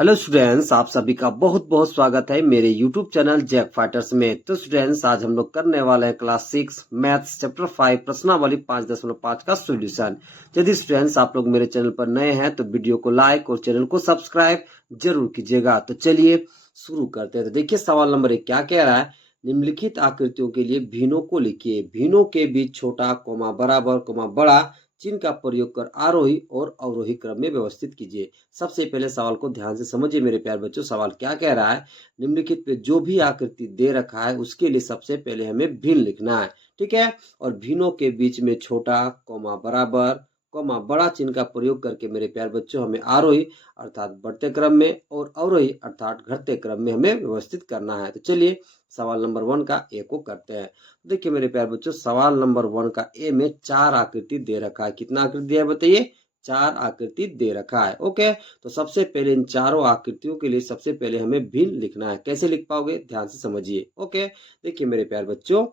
Hello students, आप सभी का बहुत बहुत स्वागत है मेरे यूट्यूब चैनल जैक फाइटर्स में। तो स्टूडेंट्स, आज हम लोग करने वाले हैं क्लास 6 मैथ्स चैप्टर 5 प्रश्नावली 5.5 का सॉल्यूशन। यदि स्टूडेंट्स आप लोग मेरे चैनल पर नए हैं तो वीडियो को लाइक और चैनल को सब्सक्राइब जरूर कीजिएगा। तो चलिए शुरू करते हैं। तो देखिए सवाल नंबर 1 क्या कह रहा है। निम्नलिखित आकृतियों के लिए भिन्नों को लिखिए। भिन्नों के बीच छोटा कोमा बराबर कोमा बड़ा चिन्ह का प्रयोग कर आरोही और अवरोही क्रम में व्यवस्थित कीजिए। सबसे पहले सवाल को ध्यान से समझिए मेरे प्यारे बच्चों। सवाल क्या कह रहा है, निम्नलिखित पे जो भी आकृति दे रखा है उसके लिए सबसे पहले हमें भिन्न लिखना है, ठीक है। और भिन्नों के बीच में छोटा कोमा बराबर कोमा बड़ा चिन्ह का प्रयोग करके मेरे प्यारे बच्चों हमें आरोही अर्थात बढ़ते क्रम में और अवरोही अर्थात घटते क्रम में हमें व्यवस्थित करना है। तो चलिए सवाल नंबर 1 का ए को करते हैं। देखिए मेरे प्यारे बच्चों, सवाल नंबर 1 का ए में 4 आकृति दे रखा है। कितना आकृति दिया है बताइए? 4 आकृति दे रखा है। ओके, तो सबसे पहले इन चारों आकृतियों के लिए सबसे पहले हमें भिन्न लिखना है। कैसे लिख पाओगे, ध्यान से समझिए। ओके, देखिए मेरे प्यारे बच्चों,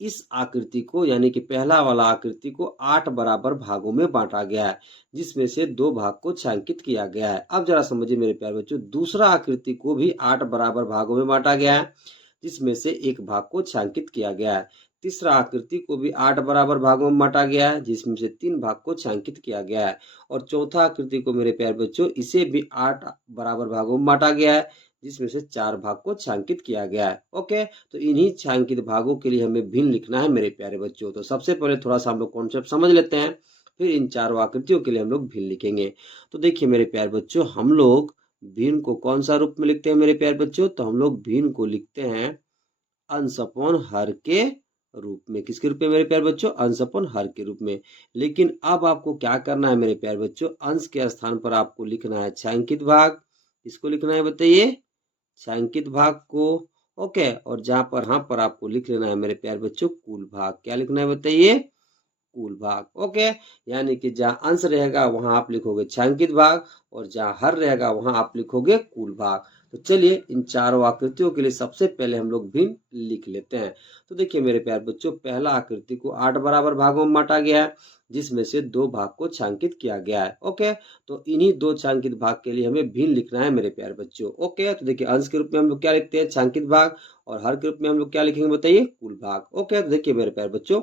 इस आकृति को यानी कि पहला वाला आकृति को 8 बराबर भागों में बांटा गया है, जिसमें से 2 भाग को छायांकित किया गया है। अब जरा समझिए मेरे प्यारे बच्चों, दूसरा आकृति को भी 8 बराबर भागों में बांटा गया है, जिसमें से 1 भाग को छायांकित किया गया है। तीसरा आकृति को भी 8 बराबर भागों में बांटा गया है, जिसमें से 3 भाग को छायांकित किया गया है। और चौथा आकृति को मेरे प्यारे बच्चों, इसे भी 8 बराबर भागों में बांटा गया है, जिसमें से 4 भाग को छायांकित किया गया है। ओके, तो इन्हीं छायांकित भागों के लिए हमें भिन्न लिखना है मेरे प्यारे बच्चों। तो सबसे पहले थोड़ा सा हम लोग कॉन्सेप्ट समझ लेते हैं, फिर इन चारों आकृतियों के लिए हम लोग भिन्न लिखेंगे। तो देखिए मेरे प्यारे बच्चों, हम लोग भिन्न को कौन सा रूप में लिखते हैं मेरे प्यारे बच्चों? तो हम लोग भिन्न को लिखते हैं अंश अपॉन हर के रूप में। किसके रूप में मेरे प्यारे बच्चों? अंश अपॉन हर के रूप में। लेकिन अब आपको क्या करना है मेरे प्यारे बच्चों? अंश के स्थान पर आपको लिखना है छायांकित भाग। इसको लिखना है बताइए? छायांकित भाग को। ओके, और जहां पर यहाँ पर आपको लिख लेना है मेरे प्यारे बच्चों कुल भाग। क्या लिखना है बताइए? कुल भाग। ओके, यानी कि जहां अंश रहेगा वहां आप लिखोगे छायांकित भाग, और जहां हर रहेगा वहां आप लिखोगे कुल भाग। तो चलिए इन चारों आकृतियों के लिए सबसे पहले हम लोग भिन्न लिख लेते हैं। तो देखिए मेरे प्यारे बच्चों, पहला आकृति को 8 बराबर भागों में बांटा गया है, जिसमें से 2 भाग को छायांकित किया गया है। ओके, तो इन्हीं 2 छायांकित भाग के लिए हमें भिन्न लिखना है मेरे प्यारे बच्चों। ओके, तो देखिए अंश के रूप में हम लोग क्या लिखते हैं? छायांकित भाग। और हर के रूप में हम लोग क्या लिखेंगे बताइए? कुल भाग। ओके, तो देखिए मेरे प्यारे बच्चों,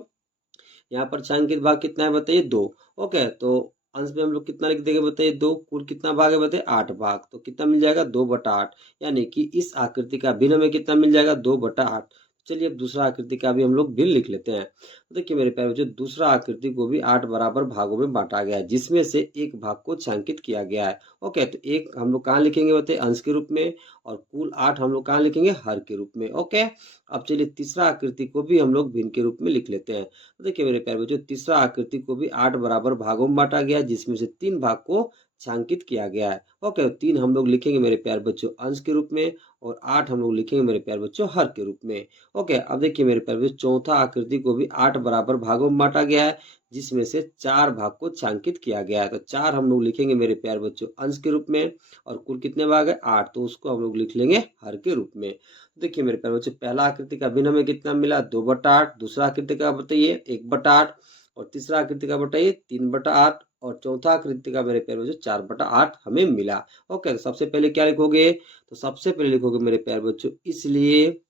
यहाँ पर छायांकित भाग कितना है बताइए? 2। ओके, तो अंश में हम लोग कितना लिख देंगे बताइए? 2। कुल कितना भाग है बताइए? 8 भाग। तो कितना मिल जाएगा? 2/8। यानी कि इस आकृति का भिन्न हमें कितना मिल जाएगा? 2/8। चलिए अब दूसरा आकृति का भी हम लोग भिन्न लिख लेते हैं। तो देखिए मेरे प्यारे बच्चों, दूसरा आकृति को भी 8 बराबर भागों में बांटा गया है, जिसमें से 1 भाग को छायांकित किया गया है। ओके, तो 1 हम लोग कहाँ लिखेंगे बताइए? अंश के रूप में। और कुल 8 हम लोग कहाँ लिखेंगे? हर के रूप में। ओके, अब चलिए तीसरा आकृति को भी हम लोग भिन्न के रूप में लिख लेते हैं। तो देखिए मेरे प्यारे बच्चों, तीसरा आकृति को भी 8 बराबर भागों में बांटा गया, जिसमें से 3 भाग को छायांकित किया गया है। ओके, 3 हम लोग लिखेंगे मेरे प्यारे बच्चों अंश के रूप में, और 8 हम लोग लिखेंगे मेरे प्यारे बच्चों हर के रूप में। ओके, अब देखिए मेरे प्यारे बच्चों, चौथा आकृति को भी 8 बराबर भागों में बांटा गया है, जिसमें से 4 भाग को छायांकित किया गया है। तो 4 हम लोग लिखेंगे मेरे प्यारे बच्चों अंश के रूप में, और कुल कितने भाग है? 8, तो उसको हम लोग लिख लेंगे हर के रूप में। देखिए मेरे प्यारे बच्चों, पहला आकृति का भिन्न हमें कितना मिला? 2/8। दूसरा आकृति का बताइए? 1/8। और तीसरा आकृति का बताइए? 3/8। और चौथा आकृति का मेरे प्यारे बच्चों 4/8 हमें मिला। ओके, तो सबसे पहले क्या लिखोगे? तो सबसे पहले लिखोगे मेरे प्यारे बच्चों, इसलिए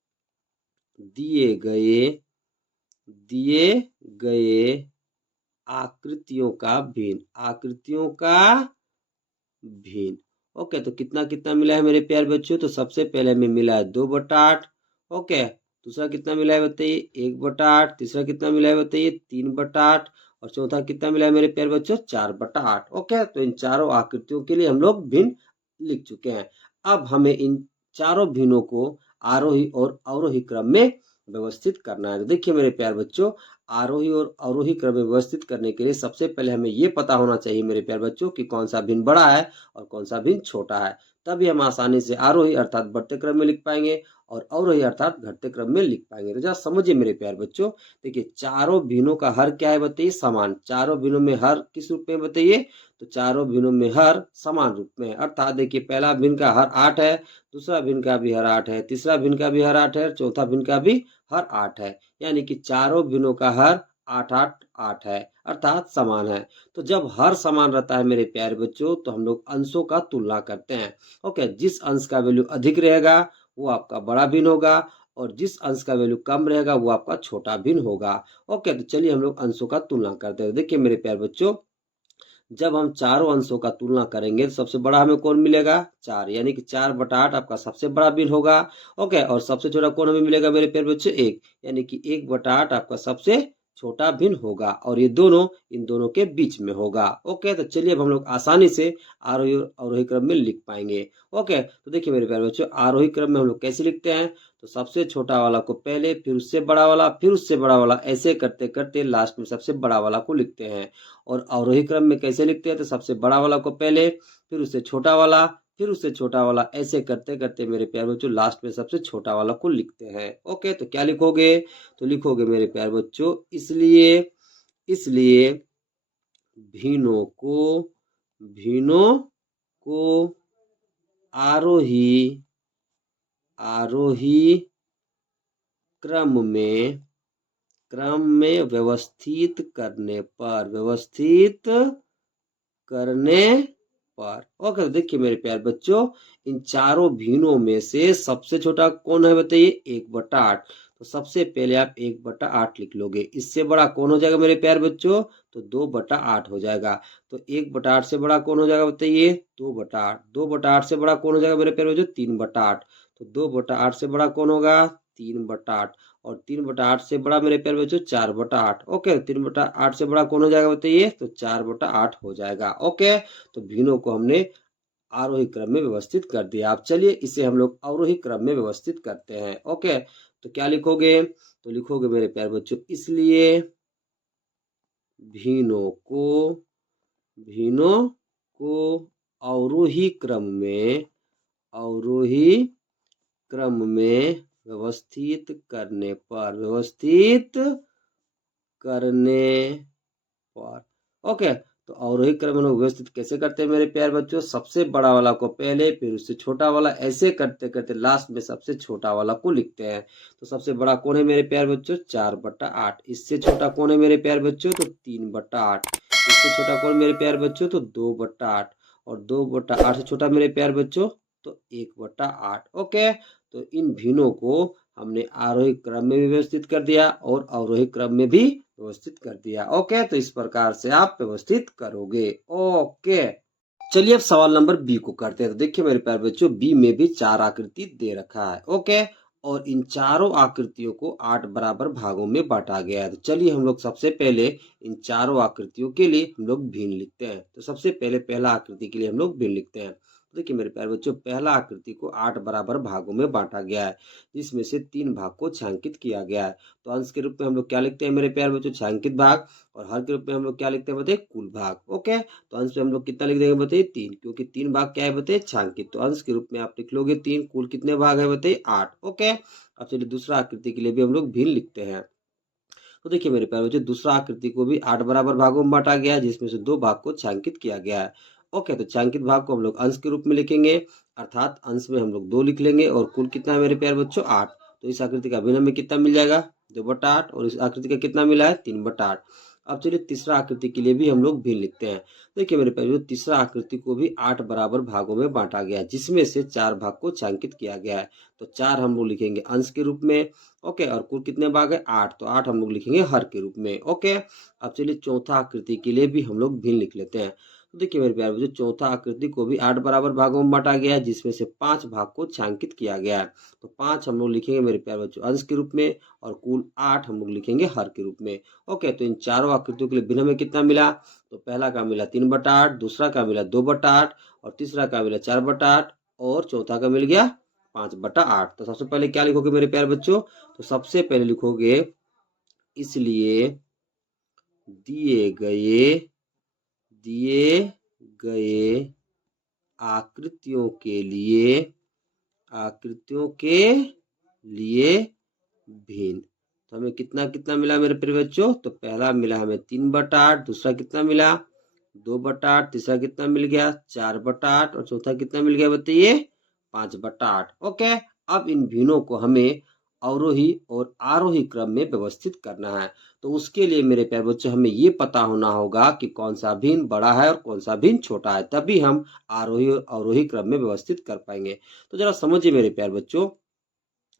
दिए गए आकृतियों का भिन्न। ओके, तो कितना कितना मिला है मेरे प्यारे बच्चों? तो सबसे पहले हमें मिला है 2/8। ओके, दूसरा कितना मिला है बताइए? 1/8। तीसरा कितना मिला है बताइए? 3/8। और चौथा कितना मिला है मेरे प्यारे बच्चों? 4/8। ओके, तो इन चारों आकृतियों के लिए हम लोग भिन्न लिख चुके हैं। अब हमें इन चारों भिन्नों को आरोही और अवरोही क्रम में व्यवस्थित करना है। तो देखिए मेरे प्यारे बच्चों, आरोही और अवरोही क्रम में व्यवस्थित करने के लिए सबसे पहले हमें ये पता होना चाहिए मेरे प्यारे बच्चों कि कौन सा भिन्न बड़ा है और कौन सा भिन्न छोटा है। तभी हम आसानी से आरोही अर्थात बढ़ते क्रम में लिख पाएंगे और अवरोही अर्थात घटते क्रम में लिख पाएंगे। तो जरा समझिए मेरे प्यारे बच्चों, देखिए चारों भिन्नों का हर क्या है बताइए? समान। चारों भिन्नों में हर किस रूप में बताइए? तो चारों भिन्नों में हर समान रूप में। अर्थात देखिए पहला भिन्न का हर 8 है, दूसरा भिन्न का भी हर 8 है, तीसरा भिन्न का भी हर 8 है, चौथा भिन्न का भी हर 8 है। यानी कि चारों भिन्नों का हर 8 8 8 है, अर्थात समान है। तो जब हर समान रहता है मेरे प्यारे बच्चों, तो हम लोग अंशों का तुलना करते हैं। ओके, जिस अंश का वैल्यू अधिक रहेगा वो आपका बड़ा भिन्न होगा, और जिस अंश का वैल्यू कम रहेगा वो आपका छोटा भिन्न होगा। ओके, तो चलिए हम लोग अंशों का तुलना करते हैं। देखिए मेरे प्यारे बच्चों, जब हम चारों अंशों का तुलना करेंगे तो सबसे बड़ा हमें कौन मिलेगा? 4, यानी कि 4/8 आपका सबसे बड़ा भिन्न होगा। ओके, और सबसे छोटा कौन हमें मिलेगा मेरे प्यारे बच्चों? 1, यानी कि 1/8 आपका सबसे छोटा भिन्न होगा, और ये दोनों इन दोनों के बीच में होगा। ओके, तो चलिए अब हम लोग आसानी से आरोही और अवरोही क्रम में लिख पाएंगे। ओके, तो देखिए मेरे प्यारे बच्चों, आरोही क्रम में हम लोग कैसे लिखते हैं? तो सबसे छोटा वाला को पहले, फिर उससे बड़ा वाला, फिर उससे बड़ा वाला, ऐसे करते करते लास्ट में सबसे बड़ा वाला को लिखते हैं। और अवरोही क्रम में कैसे लिखते हैं? तो सबसे बड़ा वाला को पहले, फिर उससे छोटा वाला, फिर उससे छोटा वाला, ऐसे करते करते मेरे प्यारे बच्चों लास्ट में सबसे छोटा वाला को लिखते हैं। ओके, तो क्या लिखोगे? तो लिखोगे मेरे प्यारे बच्चों, इसलिए इसलिए भिन्नों को आरोही आरोही क्रम में व्यवस्थित करने पर। ओके, तो देखिए मेरे प्यारे बच्चों, इन चारों भिन्नों में से सबसे छोटा कौन है बताइए? 1/8। तो सबसे पहले आप 1/8 लिख लोगे। इससे बड़ा कौन हो जाएगा मेरे प्यारे बच्चों? तो 2/8 हो जाएगा। तो 1/8 से बड़ा कौन हो जाएगा बताइए? 2/8। 2/8 से बड़ा कौन हो जाएगा मेरे प्यारे बच्चों? 3/8। तो 2/8 से बड़ा कौन होगा? 3/8। और 3/8 से बड़ा मेरे प्यारे बच्चों 4/8। ओके, 3/8 से बड़ा कौन हो जाएगा बताइए? तो 4/8 हो जाएगा। ओके, तो भिन्नों को हमने आरोही क्रम में व्यवस्थित कर दिया। अब चलिए इसे हम लोग अवरोही क्रम में व्यवस्थित करते हैं। ओके, तो क्या लिखोगे? तो लिखोगे मेरे प्यारे बच्चों, इसलिए भिन्नों को अवरोही क्रम में व्यवस्थित करने पर। ओके, तो अवरोही क्रम में व्यवस्थित कैसे करते हैं मेरे प्यारे बच्चों? सबसे बड़ा वाला को पहले, फिर उससे छोटा वाला, ऐसे करते करते लास्ट में सबसे छोटा वाला को लिखते हैं। तो सबसे बड़ा कौन है मेरे प्यारे बच्चों? 4/8। इससे छोटा कौन है मेरे प्यारे बच्चों? तो 3/8। इससे छोटा कौन मेरे प्यारे बच्चों? तो 2/8। और 2/8 से छोटा मेरे प्यारे बच्चों? तो 1/8। ओके, तो इन भिन्नों को हमने आरोही क्रम में भी व्यवस्थित कर दिया और अवरोही क्रम में भी व्यवस्थित कर दिया। ओके, तो इस प्रकार से आप व्यवस्थित करोगे। ओके, चलिए अब सवाल नंबर बी को करते हैं। तो देखिए मेरे प्यारे बच्चों, बी में भी 4 आकृति दे रखा है। ओके, और इन चारों आकृतियों को 8 बराबर भागों में बांटा गया है। तो चलिए हम लोग सबसे पहले इन चारों आकृतियों के लिए हम लोग भिन्न लिखते हैं। तो सबसे पहले पहला आकृति के लिए हम लोग भिन्न लिखते हैं। तो देखिए मेरे प्यारे बच्चों, पहला आकृति को 8 बराबर भागों में बांटा गया है, जिसमें से 3 भाग को छायांकित किया गया है। तो अंश के रूप में हम लोग क्या लिखते हैं मेरे प्यारे बच्चों? छायांकित भाग। और हर के रूप में हम लोग क्या लिखते हैं बताइए? कुल भाग। ओके, तो अंश में हम लोग कितना लिख देंगे बताइए? 3, क्योंकि 3 भाग क्या है बताइए? छायांकित। तो अंश के रूप में आप लिख लोगे 3। कुल कितने भाग है बताइए? 8। ओके, अब चलिए दूसरा आकृति के लिए भी हम लोग भिन्न लिखते हैं। तो देखिए मेरे प्यारे बच्चों, दूसरा आकृति को भी 8 बराबर भागों में बांटा गया है, जिसमें से 2 भाग को छायांकित किया गया है। ओके, तो छायांकित भाग को हम लोग अंश के रूप में लिखेंगे, अर्थात अंश में हम लोग 2 लिख लेंगे, और कुल कितना है मेरे प्यारे बच्चों? 8। तो इस आकृति का अभिन्न हमें कितना मिल जाएगा? 2/8। और इस आकृति का कितना मिला है? 3/8। अब चलिए तीसरा आकृति के लिए भी हम लोग भिन्न लिखते हैं। देखिए मेरे प्यारे बच्चों, तीसरा आकृति को भी 8 बराबर भागों में बांटा गया है, जिसमें से 4 भाग को छायांकित किया गया है। तो 4 हम लोग लिखेंगे अंश के रूप में। ओके, और कुल कितने भाग है? 8। तो 8 हम लोग लिखेंगे हर के रूप में। ओके, अब चलिए चौथा आकृति के लिए भी हम लोग भिन्न लिख लेते हैं। तो देखिए मेरे प्यारे बच्चों, चौथा आकृति को भी 8 बराबर भागों में बांटा गया है, जिसमें से 5 भाग को छायांकित किया गया है। तो 5 हम लोग लिखेंगे मेरे प्यारे बच्चों अंश के रूप में, और कुल 8 हम लोग लिखेंगे हर के रूप में। ओके, तो इन चारों आकृतियों के लिए भिन्न में कितना मिला? तो पहला का मिला 3/8, दूसरा का मिला 2/8, और तीसरा का मिला 4/8, और चौथा का मिल गया 5/8। तो सबसे पहले क्या लिखोगे मेरे प्यारे बच्चों? तो सबसे पहले लिखोगे, इसलिए दिए गए आकृतियों के लिए भिन्न। तो हमें कितना कितना मिला मेरे प्यारे बच्चों? तो पहला मिला हमें 3/8, दूसरा कितना मिला? 2/8, तीसरा कितना मिल गया? 4/8, और चौथा कितना मिल गया बताइए? 5/8। ओके, अब इन भिन्नों को हमें अवरोही और आरोही क्रम में व्यवस्थित करना है। तो उसके लिए मेरे प्यारे बच्चों हमें ये पता होना होगा कि कौन सा भिन्न बड़ा है और कौन सा भिन्न छोटा है, तभी हम आरोही और अवरोही क्रम में व्यवस्थित कर पाएंगे। तो जरा समझिए मेरे प्यारे बच्चों,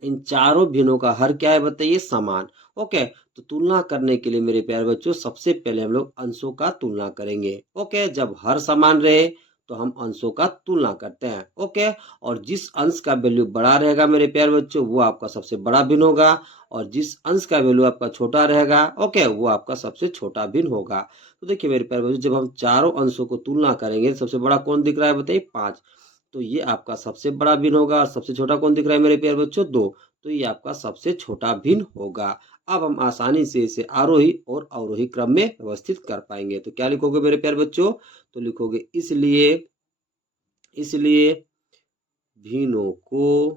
इन चारों भिन्नों का हर क्या है बताइए? समान। ओके, तो तुलना करने के लिए मेरे प्यारे बच्चों सबसे पहले हम लोग अंशों का तुलना करेंगे। ओके, जब हर समान रहे तो हम अंशों का तुलना करते हैं। ओके, और जिस अंश का वैल्यू बड़ा रहेगा मेरे प्यारे बच्चों वो आपका सबसे बड़ा भिन्न होगा, और जिस अंश का वैल्यू आपका छोटा रहेगा ओके वो आपका सबसे छोटा भिन्न होगा। तो देखिए मेरे प्यारे बच्चों, जब हम चारों अंशों को तुलना करेंगे सबसे बड़ा कौन दिख रहा है बताइए? 5। तो ये आपका सबसे बड़ा भिन्न होगा, और सबसे छोटा कौन दिख रहा है मेरे प्यारे बच्चों? 2। तो ये आपका सबसे छोटा भिन्न होगा। अब हम आसानी से इसे आरोही और अवरोही क्रम में व्यवस्थित कर पाएंगे। तो क्या लिखोगे मेरे प्यारे बच्चों? तो लिखोगे इसलिए इसलिए भिन्नों को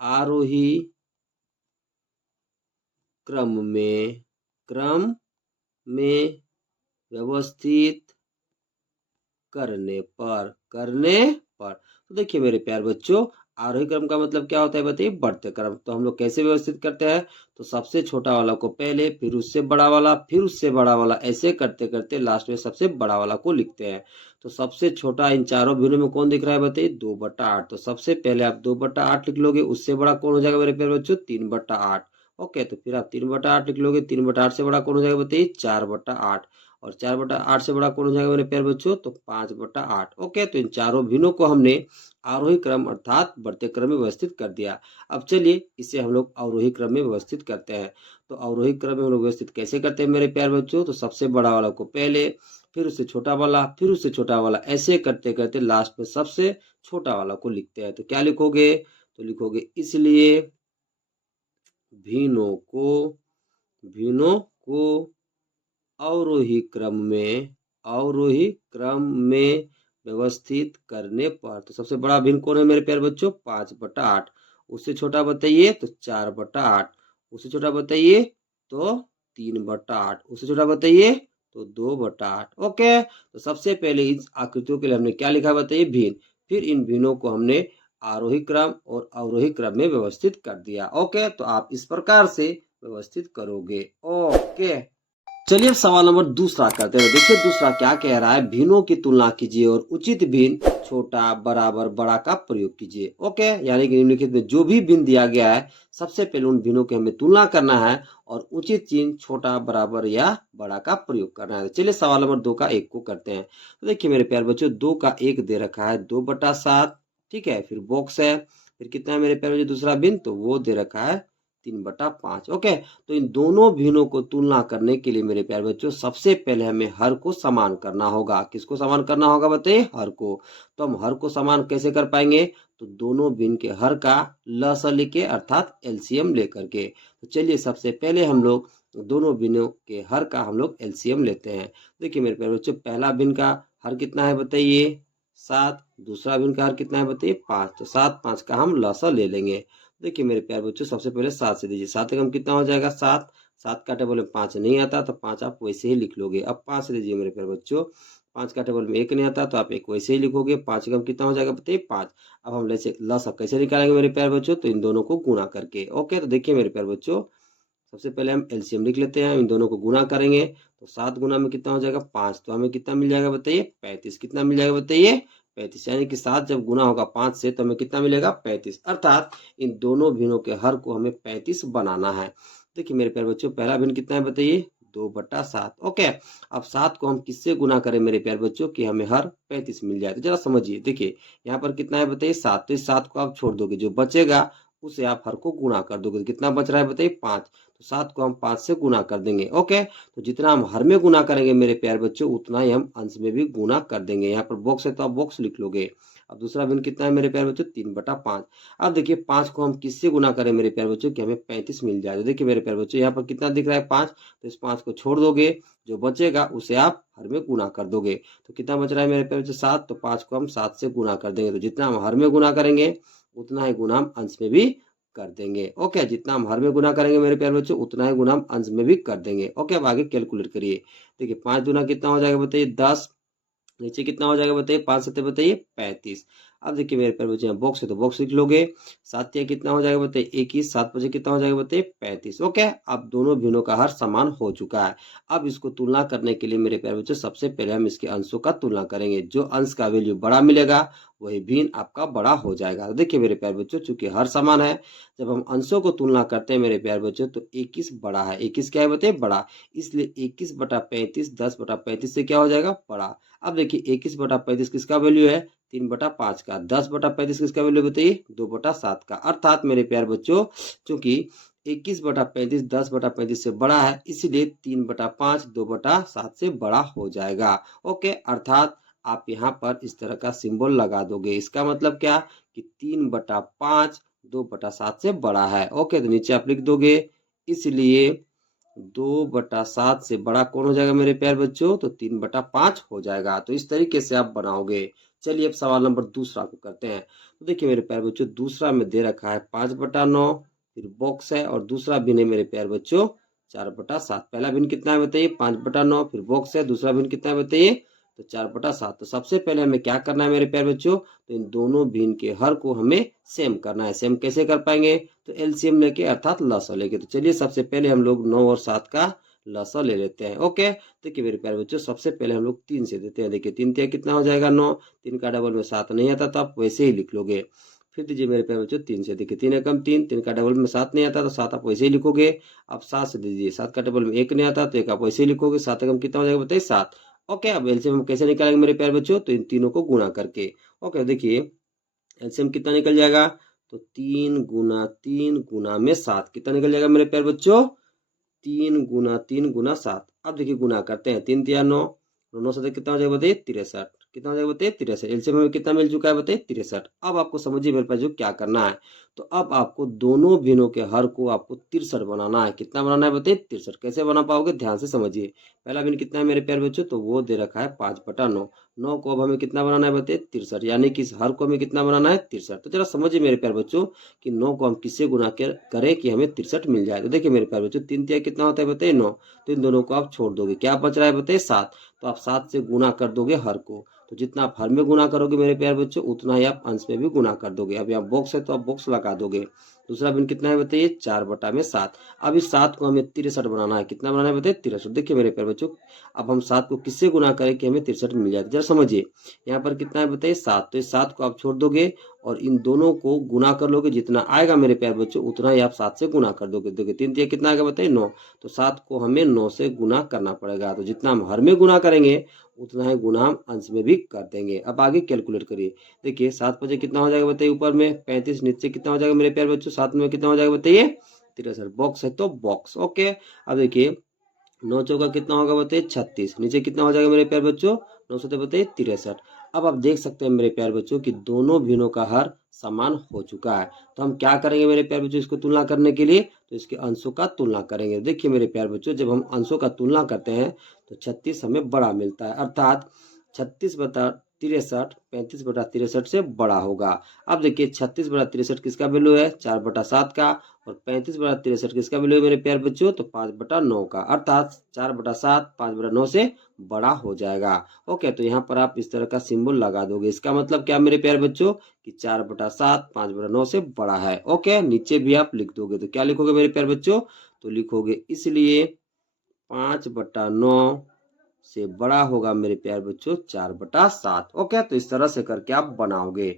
आरोही क्रम में व्यवस्थित करने पर। तो देखिए मेरे प्यारे बच्चों, आरोही क्रम का मतलब क्या होता है बताइए? बढ़ते क्रम। तो हम लोग कैसे व्यवस्थित करते हैं? तो सबसे छोटा वाला को पहले, फिर उससे बड़ा वाला, फिर उससे बड़ा वाला, ऐसे करते करते लास्ट में सबसे बड़ा वाला को लिखते हैं। तो सबसे छोटा इन चारों भिन्नों में कौन दिख रहा है बताइए? 2/8। तो सबसे पहले आप 2/8 लिख लोगे, उससे बड़ा कौन हो जाएगा मेरे प्यारे बच्चों? 3/8। ओके, तो फिर आप 3/8 लिख लोगे, 3/8 से बड़ा कौन हो जाएगा बताइए? 4/8। और 4/8 से बड़ा कौन हो जाएगा मेरे प्यारे बच्चों? तो 5/8। ओके, तो इन चारों भिन्नों को हमने आरोही क्रम अर्थात बढ़ते क्रम में व्यवस्थित कर दिया। अब चलिए इसे हम लोग अवरोही क्रम में व्यवस्थित करते हैं। तो अवरोही क्रम में हम लोग व्यवस्थित कैसे करते हैं मेरे प्यारे बच्चों? तो सबसे बड़ा वाला को पहले, फिर उससे छोटा वाला, फिर उससे छोटा वाला, ऐसे करते करते लास्ट में सबसे छोटा वाला को लिखते हैं। तो क्या लिखोगे? तो लिखोगे इसलिए भिन्नों को अवरोही क्रम में व्यवस्थित करने पर। तो सबसे बड़ा भिन्न कौन है मेरे प्यारे बच्चों? 5/8। उससे छोटा बताइए तो 4/8। उससे छोटा बताइए तो 3/8। उससे छोटा बताइए तो 2/8। ओके, तो सबसे पहले इस आकृतियों के लिए हमने क्या लिखा बताइए? भिन्न। फिर इन भिन्नों को हमने आरोही क्रम और अवरोही क्रम में व्यवस्थित कर दिया। ओके, तो आप इस प्रकार से व्यवस्थित करोगे। ओके, चलिए अब सवाल नंबर दूसरा करते हैं। देखिए दूसरा क्या कह रहा है? भिन्नों की तुलना कीजिए और उचित भिन्न छोटा बराबर बड़ा का प्रयोग कीजिए। ओके, यानी कि निम्नलिखित में जो भी भिन्न दिया गया है सबसे पहले उन भिन्नों की हमें तुलना करना है और उचित चिन्ह छोटा बराबर या बड़ा का प्रयोग करना है। चलिए सवाल नंबर 2 का 1 को करते हैं। तो देखिए मेरे प्यारे बच्चों, 2 का 1 दे रखा है 2/7। ठीक है, फिर बॉक्स है, फिर कितना है मेरे प्यारे बच्चों दूसरा भिन्न? तो वो दे रखा है 3/5। ओके, तो इन दोनों भिन्नों को तुलना करने के लिए मेरे प्यारे बच्चों सबसे पहले हमें हर को समान करना होगा। किसको समान करना होगा बताइए? हर को। तो हम हर को समान कैसे कर पाएंगे? तो दोनों भिन्न के हर का लसा लेके अर्थात एलसीएम लेकर के। तो चलिए सबसे पहले हम लोग दोनों भिन्नों के हर का हम लोग एलसीएम लेते हैं। देखिए मेरे प्यारे बच्चों, पहला भिन्न का हर कितना है बताइए? 7। दूसरा भिन्न का हर कितना है बताइए? 5। तो 7 5 का हम लसा ले लेंगे। देखिए मेरे प्यारे बच्चों, सबसे पहले 7 से दीजिए। 7 एकम कितना हो जाएगा? 7। 7 का टेबल में 5 नहीं आता तो 5 आप वैसे ही लिख लोगे। अब 5 से दीजिए मेरे प्यारे बच्चों। 5 का टेबल में 1 नहीं आता तो आप 1 वैसे ही लिखोगे। 5 एकम कितना हो जाएगा बताइए? 5। अब हम लसा कैसे निकालेंगे मेरे प्यारे बच्चों? तो इन दोनों को गुणा करके। ओके, तो देखिए मेरे प्यारे बच्चों, सबसे पहले हम एलसीएम लिख लेते हैं। इन दोनों को गुणा करेंगे तो 7 गुना में कितना हो जाएगा? 5। तो हमें कितना मिल जाएगा बताइए? 35। कितना मिल जाएगा बताइए? 35। यानी कि 7 जब गुना होगा 5 से तो हमें कितना मिलेगा? 35। अर्थात इन दोनों भिन्नों के हर को हमें 35 बनाना है। देखिए मेरे प्यारे बच्चों, पहला भिन्न कितना है बताइए? 2/7। ओके, अब 7 को हम किससे गुना करें मेरे प्यारे बच्चों कि हमें हर 35 मिल जाए? तो जरा समझिए। देखिए यहाँ पर कितना है बताइए? 7। तो इस 7 को आप छोड़ दोगे, जो बचेगा उसे आप हर को गुणा कर दोगे। तो कितना बच रहा है बताइए? 5। तो 7 को हम 5 से गुणा कर देंगे। ओके, तो जितना हम हर में गुणा करेंगे मेरे प्यारे बच्चों उतना ही हम अंश में भी गुणा कर देंगे। यहाँ पर बॉक्स है तो आप बॉक्स लिख लोगे। अब दूसरा भिन्न कितना है मेरे प्यारे बच्चों? 3/5। अब देखिए 5 को हम किससे गुणा करें मेरे प्यारे बच्चों कि हमें 35 मिल जाए? तो देखिए मेरे प्यारे बच्चों, यहाँ पर कितना दिख रहा है? 5। तो इस 5 को छोड़ दोगे, जो बचेगा उसे आप हर में गुणा कर दोगे। तो कितना बच रहा है मेरे प्यारे बच्चों? 7। तो 5 को हम 7 से गुणा कर देंगे। तो जितना हम हर में गुणा करेंगे उतना ही गुणा हम अंश में भी कर देंगे। ओके, जितना हम हर में गुना करेंगे मेरे प्यारे बच्चों उतना ही गुना हम अंश में भी कर देंगे। ओके, अब आगे कैलकुलेट करिए। देखिए 5 दूना कितना हो जाएगा बताइए? 10। नीचे कितना हो जाएगा बताइए, 5 7 बताइए 35। अब देखिए मेरे प्यारे बच्चे, बॉक्स है तो बॉक्स लिख लोगे। 7 या कितना हो जाएगा बताइए 21, 7 बजे कितना हो जाएगा बताइए 35। ओके, अब दोनों भिन्नों का हर समान हो चुका है। अब इसको तुलना करने के लिए मेरे प्यारे बच्चों सबसे पहले हम इसके अंशों का तुलना करेंगे। जो अंश का वैल्यू बड़ा मिलेगा वही भिन्न आपका बड़ा हो जाएगा। तो देखिए मेरे प्यारे बच्चों, चूंकि हर समान है, जब हम अंशों को तुलना करते हैं मेरे प्यारे बच्चों तो 21 बड़ा है। 21 क्या है बताइए, बड़ा, इसलिए 21 बटा 35 10 बटा 35 से क्या हो जाएगा, बड़ा। अब देखिए 21 बटा 35 किसका वैल्यू है, 3 बटा 5 का। 10 बटा 35 किसका वैल्यू बताइए, 2 बटा 7 का। अर्थात मेरे प्यारे बच्चों, चूंकि 21 बटा 35 10 बटा 35 से बड़ा है, इसलिए 3 बटा 5 2 बटा 7 से बड़ा हो जाएगा। ओके, अर्थात आप यहाँ पर इस तरह का सिंबल लगा दोगे। इसका मतलब क्या, कि 3 बटा 5 2 बटा 7 से बड़ा है। ओके, तो नीचे आप लिख दोगे, इसलिए 2 बटा 7 से बड़ा कौन हो जाएगा मेरे प्यारे बच्चों, तो 3 बटा 5 हो जाएगा। तो इस तरीके से आप बनाओगे। चलिए अब सवाल नंबर दूसरा को करते हैं। तो देखिए मेरे प्यारे बच्चों, दूसरा में दे रखा है 5 बटा 9, फिर बॉक्स है, और दूसरा भिन्न है मेरे प्यारे बच्चों 4 बटा 7। पहला भिन्न कितना है बताइए, 5 बटा 9, फिर बॉक्स है, दूसरा भिन्न कितना है बताइए, तो 4 बटा 7। तो सबसे पहले हमें क्या करना है मेरे प्यारे बच्चों, तो इन दोनों भिन्न के हर को हमें सेम करना है। सेम कैसे कर पाएंगे, तो एलसीएम लेके अर्थात लसा लेके। तो चलिए सबसे पहले हम लोग 9 और 7 का लसा ले लेते हैं। ओके, देखिए मेरे प्यारे बच्चों, सबसे पहले हम लोग 3 से देते हैं। देखिए 3 तिया कितना हो जाएगा 9, 3 का डबल में 7 नहीं आता तो आप वैसे ही लिख लोगे। फिर दीजिए मेरे प्यारे बच्चों 3 से, देखिए 3 एकम 3, 3 का डबल में 7 नहीं आता तो 7 आप वैसे ही लिखोगे। अब 7 से दीजिए, 7 का डबल में 1 नहीं आता तो 1 आप वैसे ही लिखोगे। 7 एकम कितना हो जाएगा बताइए 7। ओके, अब एलसीएम हम कैसे निकालेंगे मेरे प्यारे बच्चों, तो इन तीनों को गुणा करके। ओके, देखिए एलसीएम कितना निकल जाएगा, तो 3 गुना में 7 कितना निकल जाएगा मेरे प्यारे बच्चों, 3 गुना 7। अब देखिए गुना करते हैं, 3 तिया 9, 9 से कितना हो जाएगा बताइए 63। कितना हो जाएगा बताइए 63। एलसीएम में कितना मिल चुका है बताइए 63। अब आपको समझिए मेरे पास जो क्या करना है, तो अब आपको दोनों भिन्नों के हर को आपको 63 बनाना है। कितना बनाना है बताइए 63। कैसे बना पाओगे, ध्यान से समझिए। पहला भिन्न कितना है मेरे प्यारे बच्चों, तो वो दे रखा है 5 बटा 9। 9 को अब हमें कितना बनाना है बताइए 63, यानी कि इस हर को हमें कितना बनाना है 63। तो जरा समझिए मेरे प्यारे बच्चों कि 9 को हम किससे गुना करें कि हमें 63 मिल जाए। तो देखिए मेरे प्यारे बच्चों, 3 तिया कितना होता है बताइए 9, तो इन दोनों को आप छोड़ दोगे, क्या बच रहा है बताइए 7। तो आप 7 से गुना कर दोगे हर को। तो जितना आप हर में गुना करोगे मेरे प्यारे बच्चों, उतना ही आप अंश में भी गुना कर दोगे। अब यहाँ बॉक्स है तो आप बॉक्स लगा दोगे। दूसरा भिन्न कितना है बताइए 4 बटा में 7। अब इस 7 को हमें 63 बनाना है। कितना बनाना है बताइए 63। देखिए मेरे प्यारे बच्चों, अब हम 7 को किससे गुना करें कि हमें 63 मिल जाए, जरा समझिए। यहाँ पर कितना है बताइए 7, तो इस 7 को आप छोड़ दोगे और इन दोनों को गुना कर लोगे। जितना आएगा मेरे प्यारे बच्चों उतना ही आप 7 से गुना कर दोगे। देखिए 3 तिया कितना आएगा बताइए 9, तो 7 को हमें 9 से गुना करना पड़ेगा। तो जितना हम हर में गुना करेंगे उतना ही गुना हम अंश में भी कर देंगे। अब आगे कैलकुलेट करिए। देखिए 7 बजे कितना हो जाएगा बताइए, ऊपर में 35, नीचे कितना हो जाएगा मेरे प्यारे बच्चों, 7 में कितना हो जाएगा बताइए 63। बॉक्स है तो बॉक्स। ओके, अब देखिए 9 चौका कितना होगा बताइए 36, नीचे कितना हो जाएगा मेरे प्यारे बच्चों 9 से बताइए 63। अब आप देख सकते हैं मेरे प्यारे बच्चों कि दोनों भिन्नों का हर समान हो चुका है। तो हम क्या करेंगे मेरे प्यारे बच्चों, इसको तुलना करने के लिए तो इसके अंशों का तुलना करेंगे। देखिए मेरे प्यारे बच्चों, जब हम अंशों का तुलना करते हैं तो 36 हमें बड़ा मिलता है, अर्थात 36 बटा 63 35 बटा 63 से बड़ा होगा। अब देखिए 36 बटा 63 किसका वैल्यू है 4 बटा 7 का, और 35 बटा 63 किसका वैल्यू है मेरे प्यारे बच्चों, तो 5 बटा 9 का। अर्थात 4 बटा 7 5 बटा 9 से बड़ा हो जाएगा। ओके, तो यहाँ पर आप इस तरह का सिंबल लगा दोगे। इसका मतलब क्या मेरे प्यारे बच्चों, कि 4 बटा 7 5 बटा 9 से बड़ा है। ओके, नीचे भी आप लिख दोगे। तो क्या लिखोगे मेरे प्यारे बच्चों, तो लिखोगे इसलिए 5 बटा 9 से बड़ा होगा मेरे प्यारे बच्चों 4 बटा 7। ओके, तो इस तरह से करके आप बनाओगे।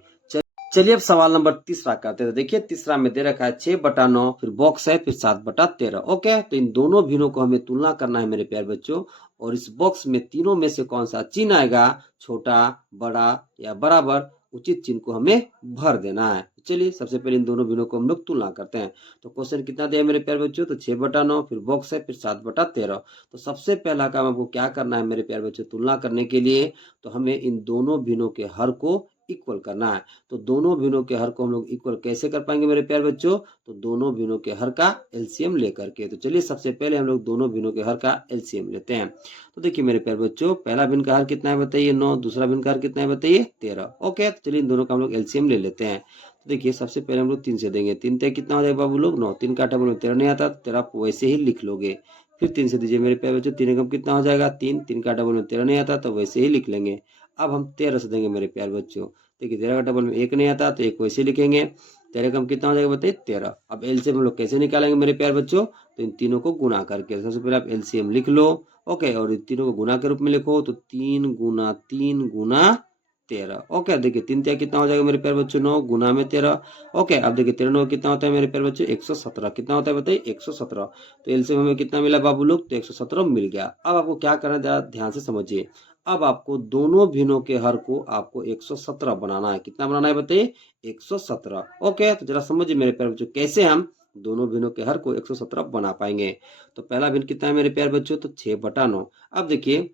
चलिए अब सवाल नंबर तीसरा करते हैं। देखिए तीसरा में दे रखा है 6 बटा 9, फिर बॉक्स है, फिर 7 बटा 13। ओके, तो इन दोनों भिन्नों को हमें तुलना करना है मेरे प्यारे बच्चों, और इस बॉक्स में तीनों में से कौन सा चिन्ह आएगा, छोटा बड़ा या बराबर, उचित चिन्ह को हमें भर देना है। चलिए सबसे पहले इन दोनों भिन्नों को हम लोग तुलना करते हैं। तो क्वेश्चन कितना दिया मेरे प्यारे बच्चों, तो 6 बटा 9, फिर बॉक्स है, फिर 7 बटा 13। तो सबसे पहला काम आपको क्या करना है मेरे प्यारे बच्चों, तुलना करने के लिए तो हमें इन दोनों भिन्नों के हर को इक्वल करना है। तो दोनों भिन्नों के हर को हम लोग इक्वल कैसे कर पाएंगे मेरे प्यारे बच्चों, तो दोनों भिन्नों के हर का एलसीएम लेकर के। तो चलिए सबसे पहले हम लोग दोनों भिन्नों के हर का एलसीएम लेते हैं। तो देखिए मेरे प्यारे बच्चों, पहला भिन्न का हर कितना है बताइए 9, दूसरा भिन्न का हर कितना है बताइए 13। ओके, तो चलिए इन दोनों का हम लोग एलसीएम ले लेते हैं। तो देखिए सबसे पहले हम लोग 3 से देंगे। 3 तय कितना हो जाएगा बाबू लोग 9, 3 का डबल में 13 नहीं आता, 13 आप वैसे ही लिख लोगे। फिर 3 से दीजिए मेरे प्यारे बच्चों, 3 एकम कितना हो जाएगा 3, 3 का डबल में 13 नहीं आता तो वैसे ही लिख लेंगे। अब हम 13 से देंगे मेरे प्यारे बच्चों। देखिए 13 का डबल में 1 नहीं आता तो 1 वैसे लिखेंगे। 13 का कितना हो जाएगा बताइए 13। अब एलसीएम हम लोग कैसे निकालेंगे मेरे प्यारे बच्चों, तो इन तीनों को गुना करके। सबसे पहले आप एलसीएम लिख लो, ओके, और इन तीनों को गुना के रूप में लिखो, तो 3 गुना 3 गुना 13। ओके, अब देखिए 3 3 कितना हो जाएगा मेरे प्यारे बच्चों 9 गुना में 13। ओके, अब देखिए 13 9 कितना होता है मेरे प्यारे बच्चों 117। कितना होता है बताइए 117। तो एलसीएम हमें कितना मिला बाबू लोग, तो 117 मिल गया। अब आपको क्या करना है जरा ध्यान से समझिए। अब आपको दोनों भिन्नों के हर को आपको 117 बनाना है। कितना बनाना है बताइए 117। ओके, तो जरा समझिए मेरे प्यारे बच्चों कैसे हम दोनों भिन्नों के हर को 117 बना पाएंगे। तो पहला भिन्न कितना है मेरे प्यारे बच्चों, तो 6/9। अब देखिए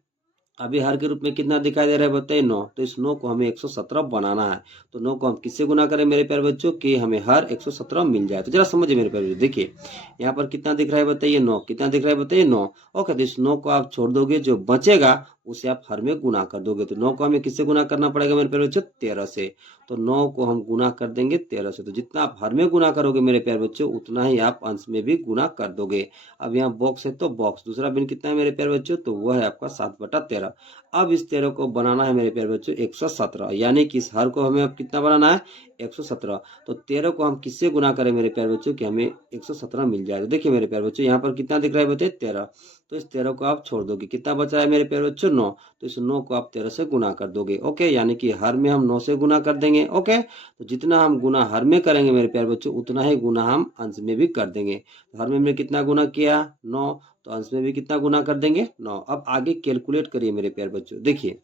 अभी हर के रूप में कितना दिखाई दे रहा है बताइए 9। तो इस 9 को हमें 117 बनाना है। तो 9 को हम किससे गुना करें मेरे प्यारे बच्चों कि हमें हर 117 मिल जाए। तो जरा समझिए मेरे प्यारे बच्चों, देखिए यहाँ पर कितना दिख रहा है बताइए 9। कितना दिख रहा है बताइए 9। ओके, तो इस 9 को आप छोड़ दोगे, जो बचेगा उसे आप हर में गुना कर दोगे। तो 9 को हमें किससे गुना करना पड़ेगा मेरे प्यारे बच्चों 13 से। तो 9 को हम गुना कर देंगे 13 से। तो जितना आप हर में गुना करोगे मेरे प्यारे बच्चों उतना ही आप अंश में भी गुना कर दोगे। अब यहाँ बॉक्स है तो बॉक्स, दूसरा बिन कितना है मेरे प्यारे बच्चों, तो वह है आपका 7/13। अब इस 13 को बनाना है मेरे प्यारे बच्चों 117, यानी कि इस हर को हमें अब कितना बनाना है 117। तो 13 को हम किससे गुना करें मेरे प्यारे बच्चों कि हमें 117 मिल जाए। तो देखिए मेरे प्यारे बच्चों यहाँ पर कितना दिख रहा है बताइए 13। तो इस 13 को आप छोड़ दोगे, कितना बचा है मेरे प्यारे बच्चों 9। तो इस 9 को आप 13 से गुना कर दोगे। ओके, यानी कि हर में हम 9 से गुना कर देंगे। ओके, तो जितना हम गुना हर में करेंगे मेरे प्यारे बच्चों उतना ही गुना हम अंश में भी कर देंगे। तो हर में हमने कितना गुना किया 9, तो अंश में भी कितना गुना कर देंगे 9। अब आगे कैलकुलेट करिए मेरे प्यारे बच्चों, देखिए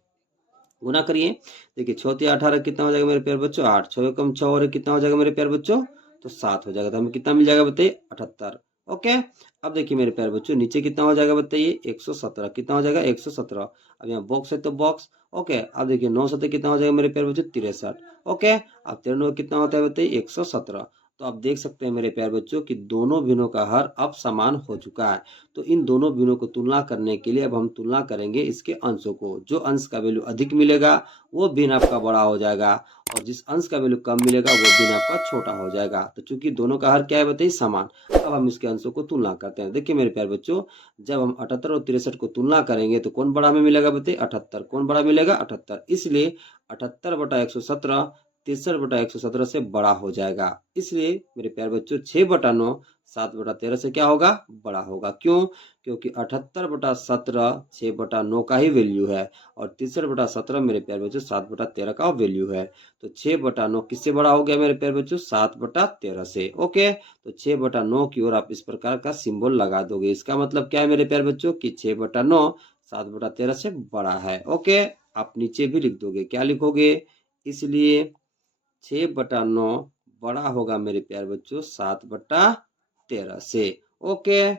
गुना करिए। देखिए 6 या 18 कितना हो जाएगा मेरे प्यारे बच्चों 8। 6 कम 6 और कितना हो जाएगा मेरे प्यारे बच्चों, तो 7 हो जाएगा। तो हमें कितना मिल जाएगा बताइए 78। ओके, अब देखिए मेरे प्यारे बच्चों नीचे कितना हो जाएगा बताइए 117। कितना हो जाएगा 117। अब यहाँ बॉक्स है तो बॉक्स। ओके, अब देखिए 9 7 कितना हो जाएगा मेरे प्यारे बच्चों 63। ओके, अब 93 कितना होता है बताइए 117। तो आप देख सकते हैं मेरे प्यारे बच्चों कि दोनों भिन्नों का हर अब समान हो चुका है। तो इन दोनों भिन्नों को तुलना करने के लिए अब हम तुलना करेंगे इसके अंशों को। जो अंश का वैल्यू अधिक मिलेगा वो भिन्न आपका बड़ा हो जाएगा, और जिस अंश का वैल्यू कम मिलेगा वो भिन्न आपका छोटा हो जाएगा। तो चूंकि दोनों का हर क्या है बताइए समान, अब हम इसके अंशों को तुलना करते हैं। देखिए मेरे प्यारे बच्चों, जब हम 78 और 63 को तुलना करेंगे तो कौन बड़ा हमें मिलेगा बताइए 78। कौन बड़ा मिलेगा 78। इसलिए 78/117 63/117 से बड़ा हो जाएगा। इसलिए मेरे प्यारे बच्चों 6/9 7/13 से क्या होगा बड़ा होगा। क्यों, क्योंकि 78/17 6/9 का ही वैल्यू है, और 63/17 मेरे प्यारे बच्चों 7/13 का वैल्यू है। तो 6/9 किससे बड़ा हो गया मेरे प्यारे बच्चों 7/13 से। ओके, तो 6/9 की ओर आप इस प्रकार का सिंबल लगा दोगे। इसका मतलब क्या है मेरे प्यारे बच्चों कि 6/9 7/13 से बड़ा है। ओके, आप नीचे भी लिख दोगे, क्या लिखोगे, इसलिए 6/9 बड़ा होगा मेरे प्यारे बच्चों 7/13 से। ओके,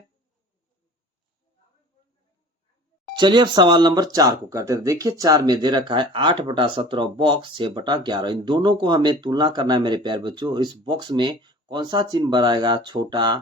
चलिए अब सवाल नंबर 4 को करते हैं। देखिए 4 में दे रखा है 8/17 बॉक्स 6/11। इन दोनों को हमें तुलना करना है मेरे प्यारे बच्चों। इस बॉक्स में कौन सा चिन्ह बनाएगा, छोटा,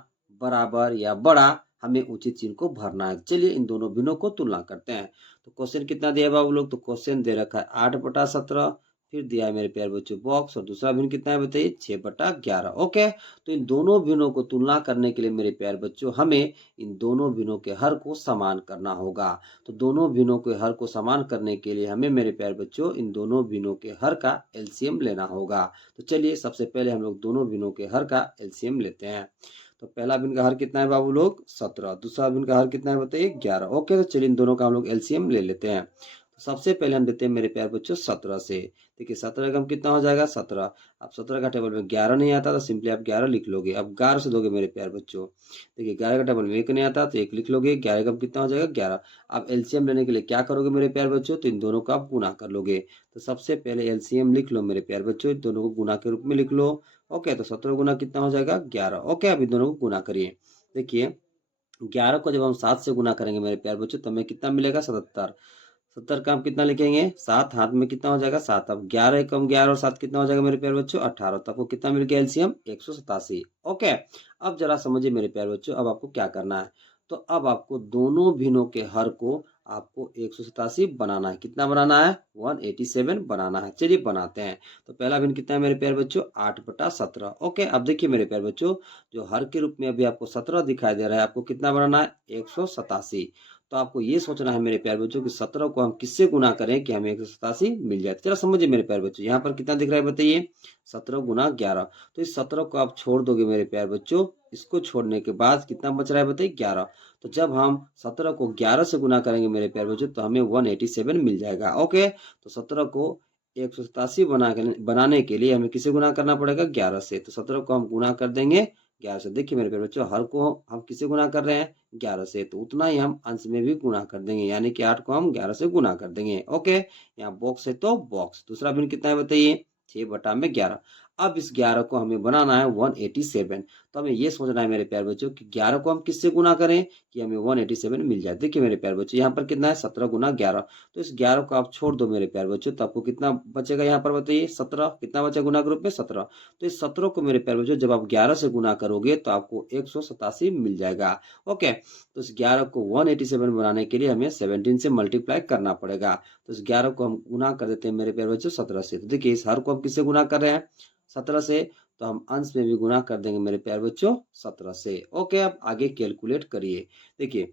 बराबर या बड़ा, हमें उचित चिन्ह को भरना है। चलिए इन दोनों भिन्नों को तुलना करते हैं। तो क्वेश्चन कितना दिया बाबू लोग, तो क्वेश्चन दे रखा है 8/17, फिर दिया है मेरे प्यारे बच्चों बॉक्स, और दूसरा भिन्न कितना है बताइए 6/11। ओके, तो इन दोनों भिन्नों को तुलना करने के लिए मेरे प्यारे बच्चों हमें इन दोनों भिन्नों के हर को समान करना होगा। तो दोनों भिन्नों के हर को समान करने के लिए हमें मेरे प्यारे बच्चों इन दोनों भिन्नों के हर का एलसीएम लेना होगा। तो चलिए सबसे पहले हम लोग दोनों भिन्नों के हर का एलसीएम लेते हैं। तो पहला भिन्न का हर कितना है बाबू लोग 17, दूसरा भिन्न का हर कितना है बताइए 11। ओके, तो चलिए इन दोनों का हम लोग एलसीएम ले लेते हैं। तो सबसे पहले हम देते हैं मेरे प्यारे बच्चों 17 से। देखिए 17 का हम कितना हो जाएगा 17। अब 17 का टेबल में 11 नहीं आता तो सिंपली आप 11 लिख लोगे। अब 11 से दोगे मेरे प्यारे बच्चों, देखिए 11 का टेबल में 1 नहीं आता तो 1 लिख लोगे। 11 का कितना हो जाएगा 11। अब एलसीएम लेने के लिए क्या करोगे मेरे प्यारे बच्चों, तो इन दोनों का आप गुना कर लोगे। तो सबसे पहले एलसीएम लिख लो मेरे प्यारे बच्चों, इन दोनों को गुना के रूप में लिख लो। ओके, तो 17 गुना कितना हो जाएगा 11। ओके, अब इन दोनों को गुना करिए। देखिए 11 को जब हम 7 से गुना करेंगे मेरे प्यारे बच्चों तो हमें कितना मिलेगा 77। 70 का हम कितना लिखेंगे 7, हाथ में कितना हो जाएगा 7। अब 11 कम 11 और 7 कितना हो जाएगा मेरे प्यारे बच्चों 18। तो आपको कितना मिल गया एलसीएम 187। ओके, अब जरा समझिए मेरे प्यारे बच्चों, अब आपको क्या करना है। तो अब आपको दोनों भिन्नों के हर को आपको 187 बनाना है। कितना बनाना है 187 बनाना है। चलिए बनाते हैं। तो पहला भिन्न कितना है मेरे प्यारे बच्चों 8/17। ओके, अब देखिए मेरे प्यारे बच्चों, जो हर के रूप में अभी आपको 17 दिखाई दे रहा है, आपको कितना बनाना है 187। तो आपको ये सोचना है मेरे प्यारे बच्चों कि 17 को हम किससे गुना करें कि हमें 187 मिल जाए। चलो समझिए मेरे प्यारे बच्चों, यहाँ पर कितना दिख रहा है बताइए, 17 गुना 11। तो इस 17 को आप छोड़ दोगे मेरे प्यारे बच्चों, इसको छोड़ने के बाद कितना बच रहा है बताइए 11। तो जब हम 17 को 11 से गुना करेंगे मेरे प्यारे बच्चों तो हमें 187 मिल जाएगा। ओके, तो 17 को 187 बनाने के लिए हमें किसे गुना करना पड़ेगा, 11 से। तो 17 को हम गुना कर देंगे 11 से। देखिए मेरे प्यारे बच्चों, हर को हम किसे गुना कर रहे हैं, 11 से, तो उतना ही हम अंश में भी गुना कर देंगे, यानी कि 8 को हम 11 से गुना कर देंगे। ओके, यहाँ बॉक्स है तो बॉक्स। दूसरा भिन्न कितना है बताइए, 6/11। अब इस 11 को हमें बनाना है 187। तो हमें ये सोचना है मेरे प्यारे बच्चों कि 11 को हम किससे गुना करें कि हमें 187 मिल जाए। देखिए मेरे प्यारे बच्चों, यहाँ पर कितना है, 17 गुना 11। तो इस 11 को आप छोड़ दो मेरे प्यारे बच्चों, तो आपको कितना बचेगा यहाँ पर बताइए, 17। कितना बचा गुना के रूप में, 17। तो इस 17 को मेरे प्यारे बच्चों जब आप 11 से गुना करोगे तो आपको 187 मिल जाएगा। ओके, तो इस 11 को 187 बनाने के लिए हमें 17 से मल्टीप्लाई करना पड़ेगा। तो इस 11 को हम गुना कर देते हैं मेरे प्यारे बच्चों 17 से। तो देखिए इस हर को हम किससे गुना कर रहे हैं, 17 से, तो हम अंश में भी गुना कर देंगे मेरे प्यारे बच्चों 17 से। ओके, अब आगे कैलकुलेट करिए। देखिए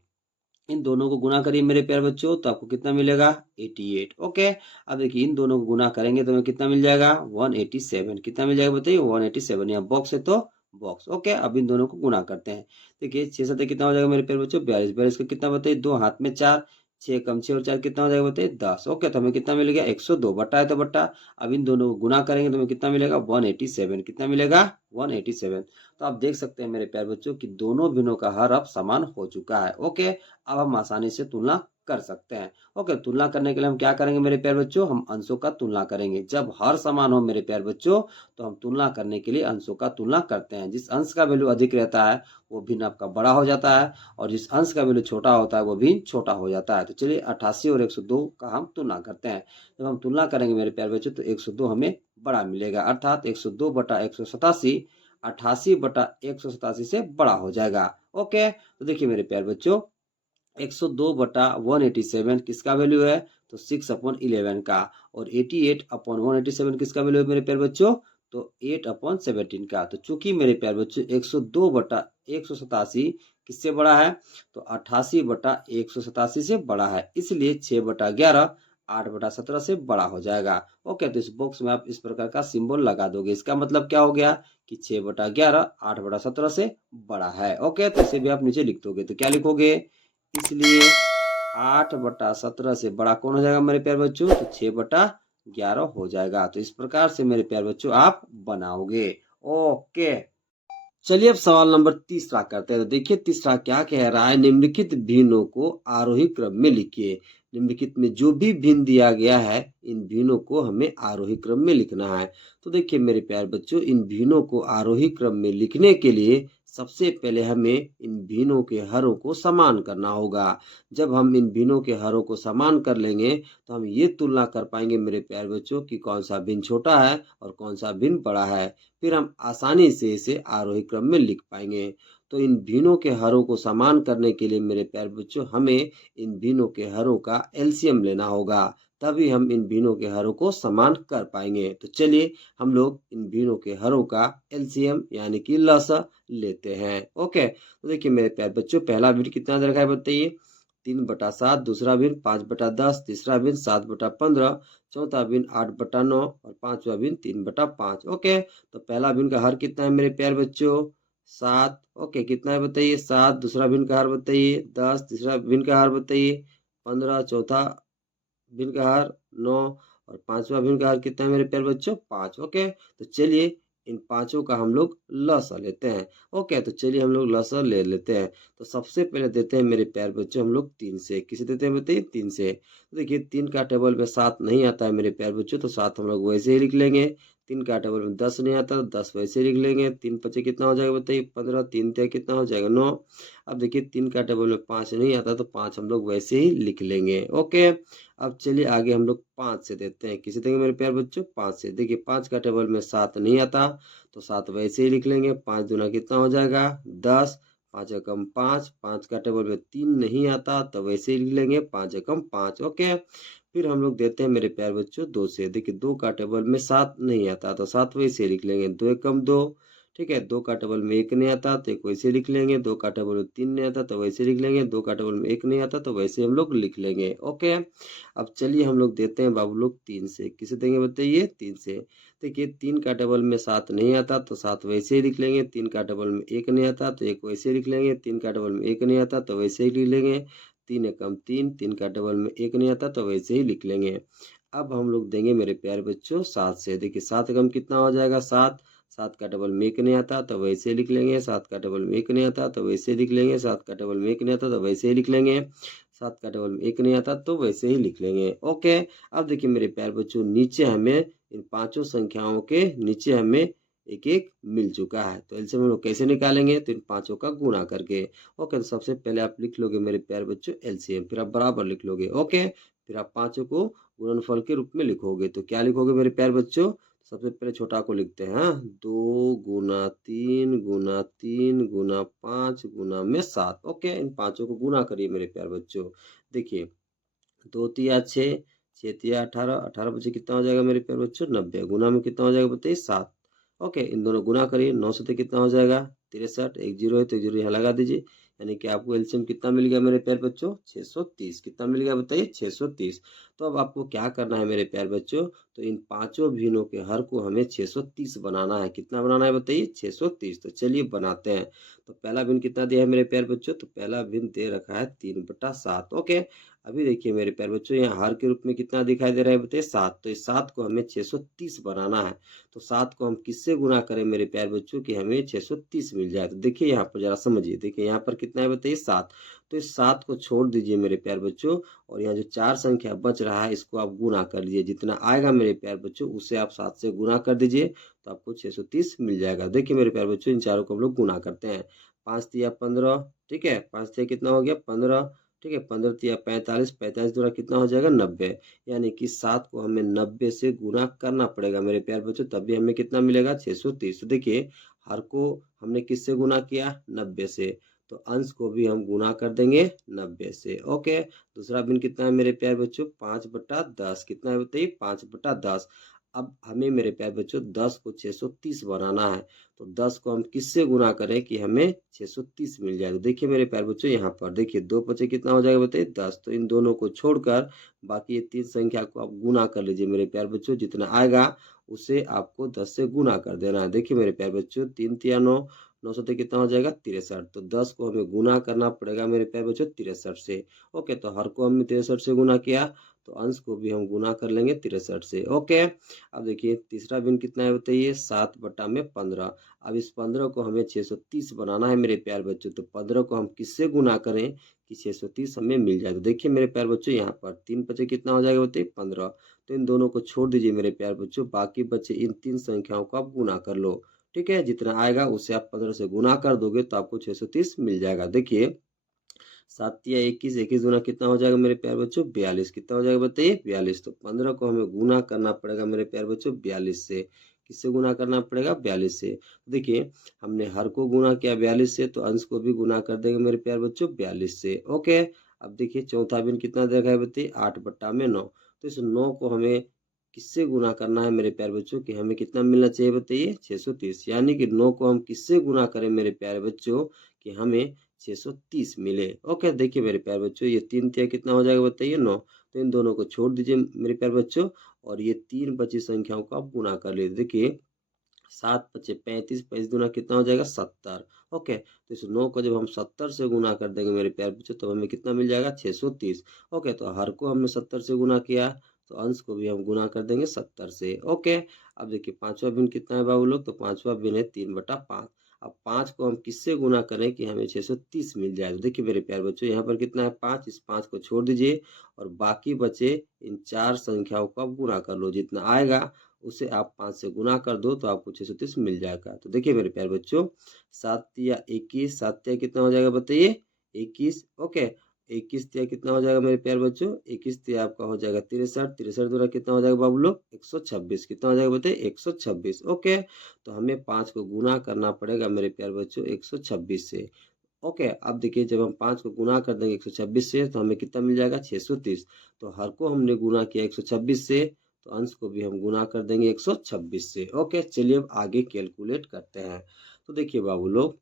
इन दोनों को गुना करिए मेरे प्यारे बच्चों, तो आपको कितना मिलेगा, 88। ओके, अब देखिए इन दोनों को गुना करेंगे तो हमें कितना मिल जाएगा, 187। कितना मिल जाएगा बताइए, 187। यहाँ बॉक्स है तो बॉक्स। ओके, अब इन दोनों को गुना करते हैं। देखिए 6 7 कितना हो जाएगा मेरे प्यारे बच्चों, 42। 42 का कितना बताइए, 2 हाथ में 4, 6 कम 6 और 4 कितना हो जाएगा बताइए, 10। ओके, तो हमें कितना मिल गया, 102। बट्टा है तो बट्टा। अब इन दोनों को गुना करेंगे तो हमें कितना मिलेगा, 187। कितना मिलेगा, 187। तो आप देख सकते हैं मेरे प्यारे बच्चों कि दोनों भिन्नों का हर अब समान हो चुका है। ओके, अब हम आसानी से तुलना कर सकते हैं। ओके, तुलना करने के लिए हम क्या करेंगे मेरे प्यारे बच्चों, हम अंशों का तुलना करेंगे। जब हर समान हो मेरे प्यारे बच्चों तो हम तुलना करने के लिए अंशों का तुलना करते हैं। जिस अंश का वैल्यू अधिक रहता है वो भिन्न आपका बड़ा हो जाता है, और जिस अंश का वैल्यू छोटा होता है वो भी छोटा हो जाता है। तो चलिए 88 और 102 का हम तुलना करते हैं। जब हम तुलना करेंगे मेरे प्यारे बच्चों तो 102 हमें बड़ा मिलेगा, अर्थात 102/187 88/187 से बड़ा हो जाएगा। ओके, तो देखिए मेरे प्यारे बच्चों 102/187 किसका वैल्यू है, तो 6/11 का, और 88/187 किसका वैल्यू है मेरे प्यारे बच्चों, तो 8/17 का। तो चूंकि मेरे प्यारे बच्चों 102/187 किससे बड़ा है, तो 88/187 से बड़ा है, इसलिए 6/11 8/17 से बड़ा हो जाएगा। ओके, तो इस बॉक्स में आप इस प्रकार का सिंबल लगा दोगे। इसका मतलब क्या हो गया कि 6/11 8/17 से बड़ा है। ओके, तो इसे भी आप नीचे लिख दोगे, तो क्या लिखोगे, इसलिए 8/17 से बड़ा कौन हो जाएगा मेरे प्यारे बच्चों, तो 6/11 हो जाएगा। तो इस प्रकार से मेरे प्यारे बच्चों आप बनाओगे। ओके, चलिए अब सवाल नंबर तीसरा करते हैं। तो देखिए तीसरा क्या कह रहा है, निम्नलिखित भिन्नों को आरोही क्रम में लिखिए। निम्नलिखित में जो भी भिन्न दिया गया है इन भिन्नों को हमें आरोही क्रम में लिखना है। तो देखिए मेरे प्यारे बच्चों, इन भिन्नों को आरोही क्रम में लिखने के लिए सबसे पहले हमें इन भिन्नों के हरों को समान करना होगा। जब हम इन भिन्नों के हरों को समान कर लेंगे तो हम ये तुलना कर पाएंगे मेरे प्यारे बच्चों कि कौन सा भिन्न छोटा है और कौन सा भिन्न बड़ा है। फिर हम आसानी से इसे आरोही क्रम में लिख पाएंगे। तो इन भिन्नों के हरों को समान करने के लिए मेरे प्यारे बच्चों हमें इन भिन्नों के हरों का एलसीएम लेना होगा, तभी हम इन भिन्नों के हरों को समान कर पाएंगे। तो चलिए हम लोग इन भिन्नों के हरों का एलसीएम यानी कि लसा लेते हैं। ओके, तो देखिए मेरे प्यारे बच्चों, पहला भिन्न कितना दे रखा है बताइए, 3/7। दूसरा भिन्न 5/10। तीसरा भिन्न 7/15। चौथा भिन्न 8/9 और पांचवा भिन्न 3/5। ओके, तो पहला भिन्न का हर कितना है मेरे प्यारे बच्चों, 7। ओके, कितना है बताइए, 7। दूसरा भिन्न का हर बताइए 10। तीसरा भिन्न का हर बताइए 15। चौथा भिन्न का हर 9 और पांचवा भिन्न का हर कितना है मेरे प्यारे बच्चों, 5। ओके, तो चलिए इन पांचों का हम लोग लसा लेते हैं। ओके, तो चलिए हम लोग लसा ले लेते हैं। तो सबसे पहले देते हैं मेरे प्यारे बच्चों हम लोग 3 से। किसे देते हैं बताइए, 3 से। तो देखिए 3 का टेबल में 7 नहीं आता है मेरे प्यारे बच्चों, तो 7 हम लोग वैसे ही लिख लेंगे। 3 का टेबल में 10 नहीं आता तो 10 वैसे ही लिख लेंगे। 3 5 कितना हो जाएगा बताइए, 15। 3 3 कितना हो जाएगा, 9। अब देखिए 3 का टेबल में 5 नहीं आता तो 5 हम लोग वैसे ही लिख लेंगे। ओके, अब चलिए आगे हम लोग 5 से देते हैं। किसे देंगे मेरे प्यारे बच्चों, 5 से। देखिए 5 का टेबल में 7 नहीं आता तो 7 वैसे ही लिख लेंगे। 5 दूना कितना हो जाएगा, 10। 5 एकम 5। 5 का टेबल में 3 नहीं आता तो वैसे ही लिख लेंगे, 5 एकम 5। ओके, फिर हम लोग देते हैं मेरे प्यारे बच्चों 2 से। देखिए 2 का टेबल में 7 नहीं आता तो 7 वैसे लिख लेंगे, 2 एकम 2। ठीक है। 2 का टेबल में 1 नहीं आता तो एक वैसे लिख लेंगे, 2 का टेबल में 3 नहीं आता तो वैसे लिख लेंगे, 2 का टेबल में 1 नहीं आता तो वैसे हम लोग लिख लेंगे। ओके, अब चलिए हम लोग देते हैं बाबू लोग 3 से। किसे देंगे बताइए? 3 से। देखिए 3 का टेबल में 7 नहीं आता तो 7 वैसे ही लिख लेंगे, 3 का टेबल में 1 नहीं आता तो 1 वैसे ही लिख लेंगे, 3 का टेबल में 1 नहीं आता तो वैसे ही लिख लेंगे, 3 एकम 3, 3 का टेबल में 1 नहीं आता तो वैसे ही लिख लेंगे। अब हम लोग देंगे मेरे प्यारे बच्चों 7 से। देखिए 7 एकम कितना हो जाएगा? 7। 7 का टेबल में 1 नहीं आता तो वैसे ही लिख लेंगे, 7 का टेबल में 1 नहीं आता तो वैसे ही लिख लेंगे, 7 का टेबल में 1 नहीं आता तो वैसे ही लिख लेंगे, 7 का टेबल में 1 नहीं आता तो वैसे ही लिख लेंगे। ओके, अब देखिए मेरे प्यारे बच्चों नीचे हमें इन पांचों संख्याओं के नीचे हमें एक एक मिल चुका है, तो एलसीएम हम लोग कैसे निकालेंगे? तो इन पांचों का गुणा करके। ओके, तो सबसे पहले आप लिख लोगे मेरे प्यारे बच्चों एलसीएम, फिर आप बराबर लिख लोगे। ओके, फिर आप पांचों को गुणनफल के रूप में लिखोगे। तो क्या लिखोगे मेरे प्यारे बच्चों? सबसे पहले छोटा को लिखते हैं, 2 गुना 3 गुना 3 गुना 5 गुना में 7। ओके, इन पांचों को गुना करिए मेरे प्यारे बच्चों। देखिए 2 तिया 6, 6 तिया 18, 18 बचे कितना हो जाएगा मेरे प्यारे बच्चों? 90। गुना में कितना हो जाएगा बताइए? 7। ओके, इन दोनों गुना करिए, 9 से कितना हो जाएगा? 63। एक जीरो है तो एक जीरो यहाँ लगा दीजिए, यानी कि आपको एलसीएम कितना मिल गया मेरे प्यारे बच्चों? 630। कितना मिल गया बताइए? 630। तो अब आपको क्या करना है मेरे प्यारे बच्चों? तो इन पांचों भिन्नों के हर को हमें 630 बनाना है। कितना बनाना है बताइए? 630। तो चलिए बनाते हैं। तो पहला भिन्न कितना दिया है मेरे प्यारे बच्चों? तो पहला भिन्न दे रखा है 3/7। ओके, अभी देखिए मेरे प्यारे बच्चों यहाँ हर के रूप में कितना दिखाई दे रहा है बताइए? 7। तो इस 7 को हमें 630 बनाना है। तो 7 को हम किससे गुना करें मेरे प्यारे बच्चों कि हमें 630 मिल जाए? तो देखिए यहाँ पर जरा समझिए, देखिए यहाँ पर कितना है बताइए? 7। तो इस 7 को छोड़ दीजिए मेरे प्यारे बच्चों, और यहाँ जो 4 संख्या बच रहा है इसको आप गुना कर लीजिए। जितना आएगा मेरे प्यारे बच्चों उसे आप 7 से गुना कर दीजिए, तो आपको 630 मिल जाएगा। देखिए मेरे प्यारे बच्चों इन चारों को हम लोग गुना करते हैं। 5 तिया 15, ठीक है, 5 तिया कितना हो गया? 15, ठीक है, 15 तिया 45, 45 दूना कितना हो जाएगा? 90। यानी कि 7 को हमें 90 से गुना करना पड़ेगा मेरे प्यारे बच्चों, तभी हमें कितना मिलेगा? 630। तो देखिए हर को हमने किससे गुना किया? 90 से, तो अंश को भी हम गुना कर देंगे 90 से। ओके, दूसरा भिन्न कितना है मेरे प्यारे बच्चों? 5/10। कितना है बताइए? 5/10। अब हमें मेरे प्यारे बच्चों 10 को 630 बनाना है, तो 10 को हम किससे गुना करें कि हमें 630 मिल जाए? तो देखिए मेरे प्यारे बच्चों यहाँ पर देखिए 2 पचे कितना हो जाएगा बताइए? 10। तो इन दोनों को छोड़कर बाकी ये 3 संख्या को आप गुना कर लीजिए मेरे प्यारे बच्चों, जितना आएगा उसे आपको 10 से गुना कर देना है। देखिए मेरे प्यारे बच्चों 3 तिया 9, 9 से कितना हो जाएगा? 63। तो 10 को हमें गुना करना पड़ेगा मेरे प्यारे बच्चों 63 से। ओके, तो हर को हमने 63 से गुना किया, तो अंश को भी हम गुना कर लेंगे 63 से। ओके, अब देखिए तीसरा भिन्न कितना है बताइए? 7/15। अब इस 15 को हमें 630 बनाना है मेरे प्यारे बच्चों, तो 15 को हम किससे गुना करें कि 630 हमें मिल जाए? तो देखिए मेरे प्यारे बच्चों यहाँ पर 3 बचे कितना हो जाएगा बताइए? 15। तो इन दोनों को छोड़ दीजिए मेरे प्यारे बच्चों, बाकी बचे इन 3 संख्याओं को आप गुना कर लो। ठीक है, जितना आएगा उसे आप 15 से गुना कर दोगे तो आपको 630 मिल जाएगा। देखिए 7 तिया 21, 21 दूना कितना हो जाएगा मेरे प्यारे बच्चों? 42। कितना हो जाएगा बताइए? 42। तो 15 को हमें गुना करना पड़ेगा मेरे प्यारे बच्चों 42 से। किससे गुना करना पड़ेगा? 42 से। देखिए हमने हर को गुना किया 42 से, तो अंश को भी गुना कर देंगे मेरे प्यारे बच्चों 42 से। ओके, अब देखिए चौथा भिन्न कितना देखा है बताइए? 8/9। तो इस 9 को हमें किससे गुना करना है मेरे प्यारे बच्चों कि हमें कितना मिलना चाहिए बताइए? 630। यानी कि 9 को हम किससे गुना करें मेरे प्यारे बच्चों कि हमें 630 मिले। ओके, देखिए मेरे प्यारे बच्चों ये 3 तिया कितना हो जाएगा बताइए? 9। तो इन दोनों को छोड़ दीजिए मेरे प्यारे बच्चों, और ये 3 बची संख्याओं को आप गुना कर लीजिए। देखिए 7 पचे 35, 35 दूना कितना हो जाएगा? 70। ओके, तो इस 9 को जब हम 70 से गुना कर देंगे मेरे प्यारे बच्चों, तो हमें कितना मिल जाएगा? 630। ओके, तो हर को हमने 70 से गुना किया, तो अंश को भी हम गुना कर देंगे 70 से। ओके, अब देखिए पांचवा भिन्न कितना है बाबू लोग? तो पांचवा भिन्न है 3/5। अब 5 को हम किससे गुना करें कि हमें 630 मिल जाए? तो देखिए मेरे प्यारे बच्चों यहाँ पर कितना है? 5। इस 5 को छोड़ दीजिए, और बाकी बचे इन 4 संख्याओं को आप गुना कर लो, जितना आएगा उसे आप 5 से गुना कर दो तो आपको 630 मिल जाएगा। तो देखिए मेरे प्यारे बच्चों 7 तिया 21, 7 तिया कितना हो जाएगा बताइए? 21। ओके, 21 तिया कितना हो जाएगा मेरे प्यारे बच्चों? 21 तिया आपका हो जाएगा 63, 63 दूना कितना हो जाएगा बाबू लोग? 126। कितना हो जाएगा बताइए? 126। ओके, तो हमें 5 को गुना करना पड़ेगा मेरे प्यारे बच्चों 126 से। ओके, अब देखिए जब हम 5 को गुना कर देंगे 126 से, तो हमें कितना मिल जाएगा? 630। तो हर को हमने गुना किया 126 से, तो अंश को भी हम गुना कर देंगे 126 से। ओके, चलिए अब आगे कैलकुलेट करते हैं। तो देखिए बाबू लोग,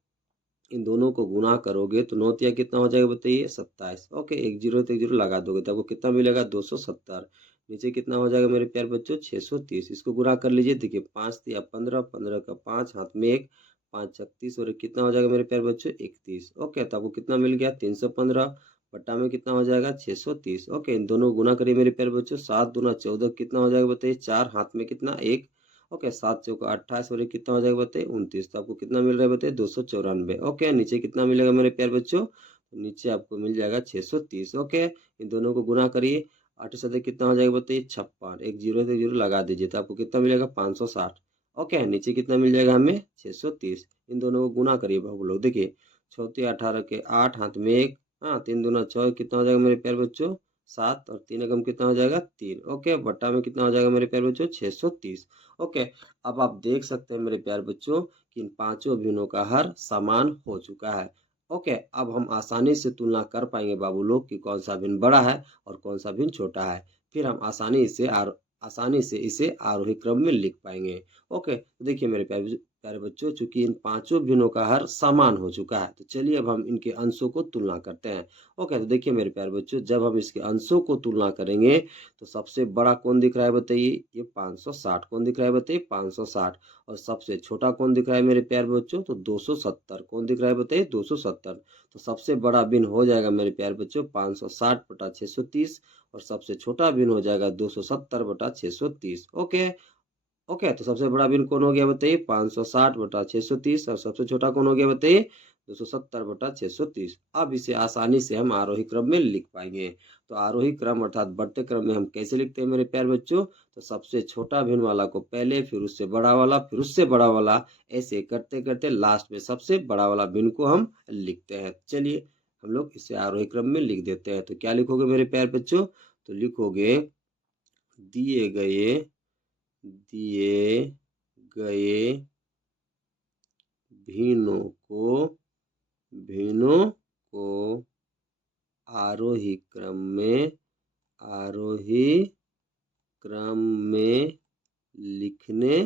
इन दोनों को गुना करोगे तो 9 तिया कितना हो जाएगा बताइए, 27। ओके, एक जीरो तो एक जीरो लगा दोगे तो आपको कितना मिलेगा, 270। नीचे कितना हो जाएगा मेरे प्यार बच्चों, 630। इसको गुना कर लीजिए। देखिए 5 तिया 15, 15 का 5, हाथ में 1, 5 36 और कितना हो जाएगा मेरे प्यार बच्चों, 31। ओके, तो आपको कितना मिल गया, 315 बट्टा में कितना हो जाएगा, 630। ओके, इन दोनों को गुना करिए मेरे प्यार बच्चों। 7 दूना 14 कितना हो जाएगा बताइए, 4, हाथ में कितना 1। ओके, 7 चौका 28 और कितना हो जाएगा बताइए, 29। तो आपको कितना मिल रहा है बताइए, 294। ओके, नीचे कितना मिलेगा मेरे प्यार बच्चों, तो नीचे आपको मिल जाएगा 630। ओके, इन दोनों को गुना करिए। 8 से कितना हो जाएगा बताइए, 56। एक जीरो से जीरो लगा दीजिए तो आपको कितना मिलेगा, 560। ओके, नीचे कितना मिल जाएगा हमें, 630। इन दोनों को गुना करिए बाबू लोग। देखिए 6 18 के 8, हाथ में 1, हाँ 3 दूना 6, कितना हो जाएगा मेरे प्यार बच्चों, 7 और 3 एकम कितना हो जाएगा, 3। ओके, बट्टा में कितना हो जाएगा मेरे प्यार बच्चों, 630। ओके, अब आप देख सकते हैं मेरे प्यार बच्चों कि इन पांचों भिन्नों का हर समान हो चुका है। ओके, अब हम आसानी से तुलना कर पाएंगे बाबू लोग कि कौन सा भिन्न बड़ा है और कौन सा भिन्न छोटा है। फिर हम आसानी से इसे आरोही क्रम में लिख पाएंगे। ओके, तो देखिए मेरे प्यारे बच्चों, चूंकि इन पांचों भिन्नों का हर समान हो चुका है तो चलिए अब हम इनके अंशों को तुलना करते हैं। ओके, तो देखिए मेरे प्यारे बच्चों, जब हम इसके अंशों को तुलना करेंगे तो सबसे बड़ा कौन दिख रहा है बताइए, ये 560। कौन दिख रहा है बताइए, 560। और सबसे छोटा कौन दिख रहा है मेरे प्यारे बच्चों, तो 270। कौन दिख रहा है बताइए, 270। तो सबसे बड़ा भिन्न हो जाएगा मेरे प्यारे बच्चों 560 बटा 630 और सबसे छोटा भिन्न हो जाएगा 270 बटा 630। ओके, ओके, तो सबसे बड़ा भिन्न कौन हो गया बताइए, 560 बटा 630 और सबसे छोटा कौन हो गया बताइए, 270 बटा 630। अब इसे आसानी से हम आरोही क्रम में लिख पाएंगे। तो आरोही क्रम अर्थात बढ़ते क्रम में हम कैसे लिखते हैं मेरे प्यार बच्चों, तो सबसे छोटा भिन्न वाला को पहले, फिर उससे बड़ा वाला, फिर उससे बड़ा वाला, ऐसे करते करते लास्ट में सबसे बड़ा वाला भिन्न को हम लिखते हैं। चलिए हम लोग इसे आरोही क्रम में लिख देते हैं। तो क्या लिखोगे मेरे प्यार बच्चों, तो लिखोगे दिए गए भिन्नों को आरोही क्रम में लिखने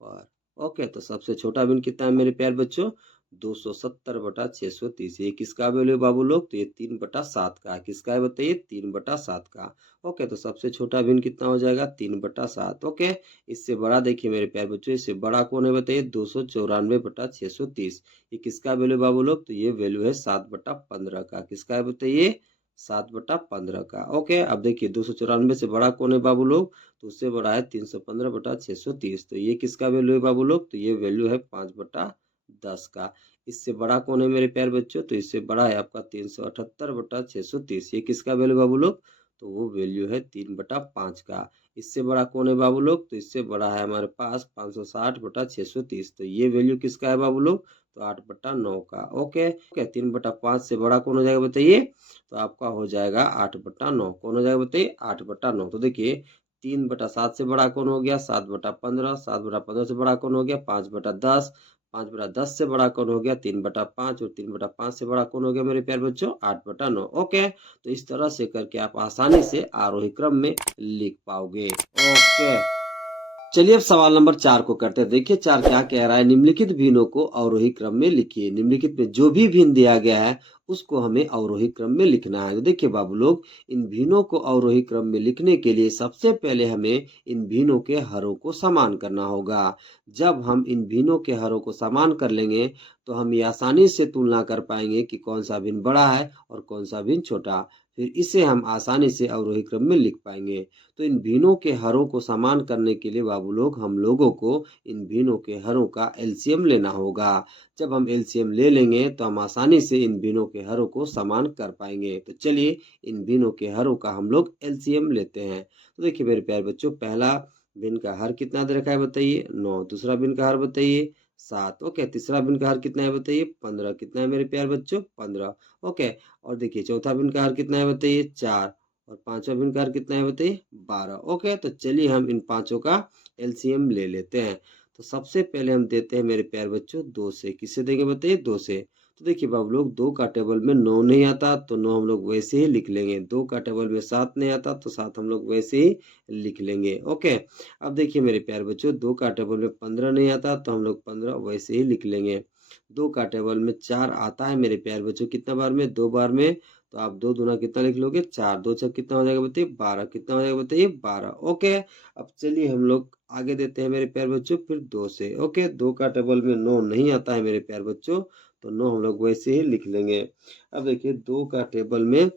पर। ओके, तो सबसे छोटा भिन्न कितना है मेरे प्यार बच्चों, 270 बटा 630। ये किसका वैल्यू है बाबू लोग, तो ये 3 बटा 7 का। किसका है बताइए, 3 बटा 7 का। ओके, तो सबसे छोटा भिन्न कितना हो जाएगा, 3 बटा 7। ओके, इससे बड़ा देखिए मेरे प्यार बच्चों, इससे बड़ा कौन है बताइए, 294 बटा 630। ये किसका वैल्यू बाबू लोग, तो ये वैल्यू है 7 बटा 15 का। किसका है बताइए, 7 बटा 15 का। ओके, अब देखिए 294 से बड़ा कौन है बाबू लोग, तो उससे बड़ा है 315 बटा 630। तो ये किसका वैल्यू है बाबू लोग, तो ये वैल्यू है 5 बटा 10 का। इससे बड़ा कौन है मेरे प्यार बच्चों, तो इससे बड़ा है आपका 378 बटा 630। ये किसका वैल्यू बाबू लोग, तो वो वैल्यू है 3 बटा 5 का। इससे बड़ा कौन है बाबू लोग, तो इससे बड़ा है हमारे पास 560 बटा 630। तो ये वैल्यू किसका है बाबू लोग, तो 8 बटा 9 का। ओके, 3 बटा 5 से बड़ा कौन हो जाएगा बताइए, तो आपका हो जाएगा 8 बटा 9। कौन हो जाएगा बताइए, 8 बटा 9। तो देखिए 3 बटा 7 से बड़ा कौन हो गया, 7 बटा 15। 7 बटा 15 से बड़ा कौन हो गया, 5 बटा 10। 5 बटा 10 से बड़ा कौन हो गया, 3 बटा 5। और 3 बटा 5 से बड़ा कौन हो गया मेरे प्यारे बच्चों, 8 बटा 9। ओके, तो इस तरह से करके आप आसानी से आरोही क्रम में लिख पाओगे। ओके, चलिए अब सवाल नंबर 4 को करते हैं। देखिए 4 क्या कह रहा है, निम्नलिखित भिन्नों को अवरोही क्रम में लिखिए। निम्नलिखित में जो भी भिन्न दिया गया है उसको हमें अवरोही क्रम में लिखना है। तो देखिए बाबू लोग, इन भिन्नों को अवरोही क्रम में लिखने के लिए सबसे पहले हमें इन भिन्नों के हरों को समान करना होगा। जब हम इन भिन्नों के हरों को समान कर लेंगे तो हम ये आसानी से तुलना कर पाएंगे कि कौन सा भिन्न बड़ा है और कौन सा भिन्न छोटा। फिर इसे हम आसानी से अवरोही क्रम में लिख पाएंगे। तो इन भिन्नों के हरों को समान करने के लिए बाबू लोग हम लोगों को इन भिन्नों के हरों का एलसीएम लेना होगा। जब हम एलसीएम ले लेंगे तो हम आसानी से इन भिन्नों के हरों को समान कर पाएंगे। तो चलिए इन भिन्नों के हरों का हम लोग एलसीएम लेते हैं। तो देखिए मेरे प्यारे बच्चों, पहला भिन्न का हर कितना दे रखा है बताइए, 9। दूसरा भिन्न का हर बताइए 7। ओके, तीसरा भिन्न का हर कितना है बताइए, 15। कितना है मेरे प्यारे बच्चों, 15। ओके, और देखिए चौथा भिन्न का हर कितना है बताइए, 4। और पांचवा भिन्न का हर कितना है बताइए, 12। ओके, तो चलिए हम इन पांचों का एलसीएम ले लेते हैं। तो सबसे पहले हम देते हैं मेरे प्यारे बच्चों 2 से। किससे देंगे बताइए, 2 से। तो देखिए बाबू लोग 2 का टेबल में 9 नहीं आता तो 9 हम लोग वैसे ही लिख लेंगे। 2 का टेबल में 7 नहीं आता तो 7 हम लोग वैसे ही लिख लेंगे। ओके, अब देखिए मेरे प्यारे बच्चों 2 का टेबल में 15 नहीं आता तो हम लोग 15 वैसे ही लिख लेंगे। 2 का टेबल में 4 आता है मेरे प्यारे बच्चों, कितना बार में? 2 बार में। तो आप 2 दूना कितना लिख लोगे? 4। 2 छक कितना हो जाएगा बताइए? 12। कितना हो जाएगा बताइए? 12। ओके, अब चलिए हम लोग आगे देते हैं मेरे प्यारे बच्चों फिर 2 से। ओके, 2 का टेबल में 9 नहीं आता है मेरे प्यारे बच्चों, तो 9 हम लोग वैसे ही लिख लेंगे। अब देखिए 2 का टेबल में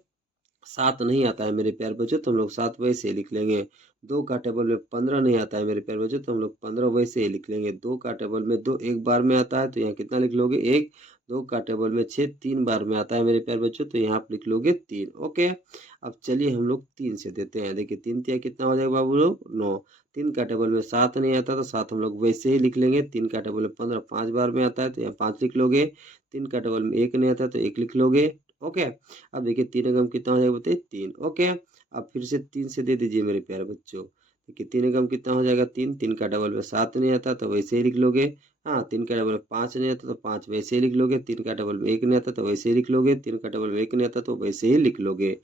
7 नहीं आता है मेरे प्यारे बच्चों, तो हम लोग 7 वैसे ही लिख लेंगे। 2 का टेबल में 15 नहीं आता है मेरे प्यारे बच्चों, तो हम लोग 15 वैसे ही लिख लेंगे। 2 का टेबल में 2 एक बार में आता है तो यहाँ कितना लिख लोगे? 1। 2 का टेबल में 6 3 बार में आता है मेरे प्यारे बच्चों, तो यहाँ आप लिख लोगे 3। ओके, अब चलिए हम लोग 3 से देते हैं। देखिए 3 तिया कितना हो जाएगा बाबू लोग? 9। 3 का टेबल में 7 नहीं आता तो 7 हम लोग वैसे ही लिख लेंगे। 3 का टेबल में 15 5 बार में आता है तो यहाँ 5 लिख लोगे। 3 का टेबल में 1 नहीं आता तो 1 लिख लोगे। ओके, अब देखिए 3 एकम कितना हो जाएगा बताइए? 3। ओके, अब फिर से 3 से दे दीजिए मेरे प्यारे बच्चों। देखिए 3 एकम कितना हो जाएगा? 3। 3 का डबल में 7 नहीं आता तो वैसे ही लिख लोगे। हाँ, 3 का डबल में 5 नहीं आता तो 5 वैसे ही लिख लोगे। 3 का डबल में 1 नहीं आता तो वैसे ही लिख लोगे। 3 का डबल में 1 नहीं आता तो वैसे ही लिख लोगे।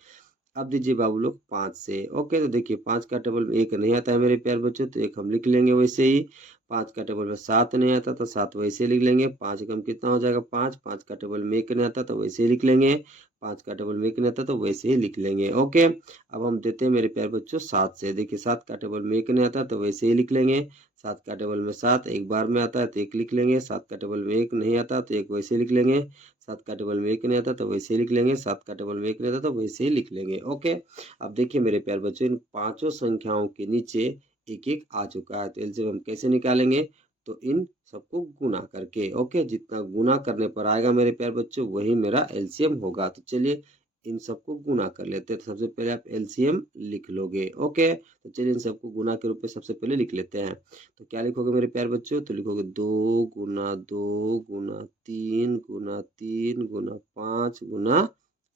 अब दीजिए बाबू लोग 5 से। ओके, तो देखिए 5 का टेबल में 1 नहीं आता है मेरे प्यारे बच्चों, तो 1 हम लिख लेंगे वैसे ही। 5 का टेबल में 7 नहीं आता तो 7 वैसे ही लिख लेंगे। 5 एकम कितना हो जाएगा? 5। 5 का टेबल में 1 नहीं आता तो वैसे ही लिख लेंगे। 5 का टेबल में 1 नहीं आता तो वैसे ही लिख लेंगे। ओके, अब हम देते हैं मेरे प्यारे बच्चों 7 से। देखिए 7 का टेबल में 1 नहीं आता तो वैसे ही लिख लेंगे। 7 का टेबल में 7 एक बार में आता है तो 1 लिख लेंगे। 7 का टेबल में 1 नहीं आता तो 1 वैसे ही लिख लेंगे। 7 का टेबल में 1 नहीं आता तो वैसे ही लिख लेंगे। 7 का टेबल में 1 नहीं आता तो वैसे ही लिख लेंगे। ओके, अब देखिए मेरे प्यारे बच्चों इन पांचों संख्याओं के नीचे एक एक आ चुका है, तो एलसीएम हम कैसे निकालेंगे? तो इन सबको गुना करके। ओके, जितना गुना करने पर आएगा मेरे प्यारे बच्चों वही मेरा एलसीएम होगा। तो चलिए इन सबको गुना कर लेते हैं। तो सबसे पहले आप एलसीएम लिख लोगे। ओके, तो चलिए इन सबको गुना के रूप में सबसे पहले लिख लेते हैं। तो क्या लिखोगे मेरे प्यारे बच्चों? तो लिखोगे 2 गुना 2 गुना 3 गुना 3 गुना 5 गुना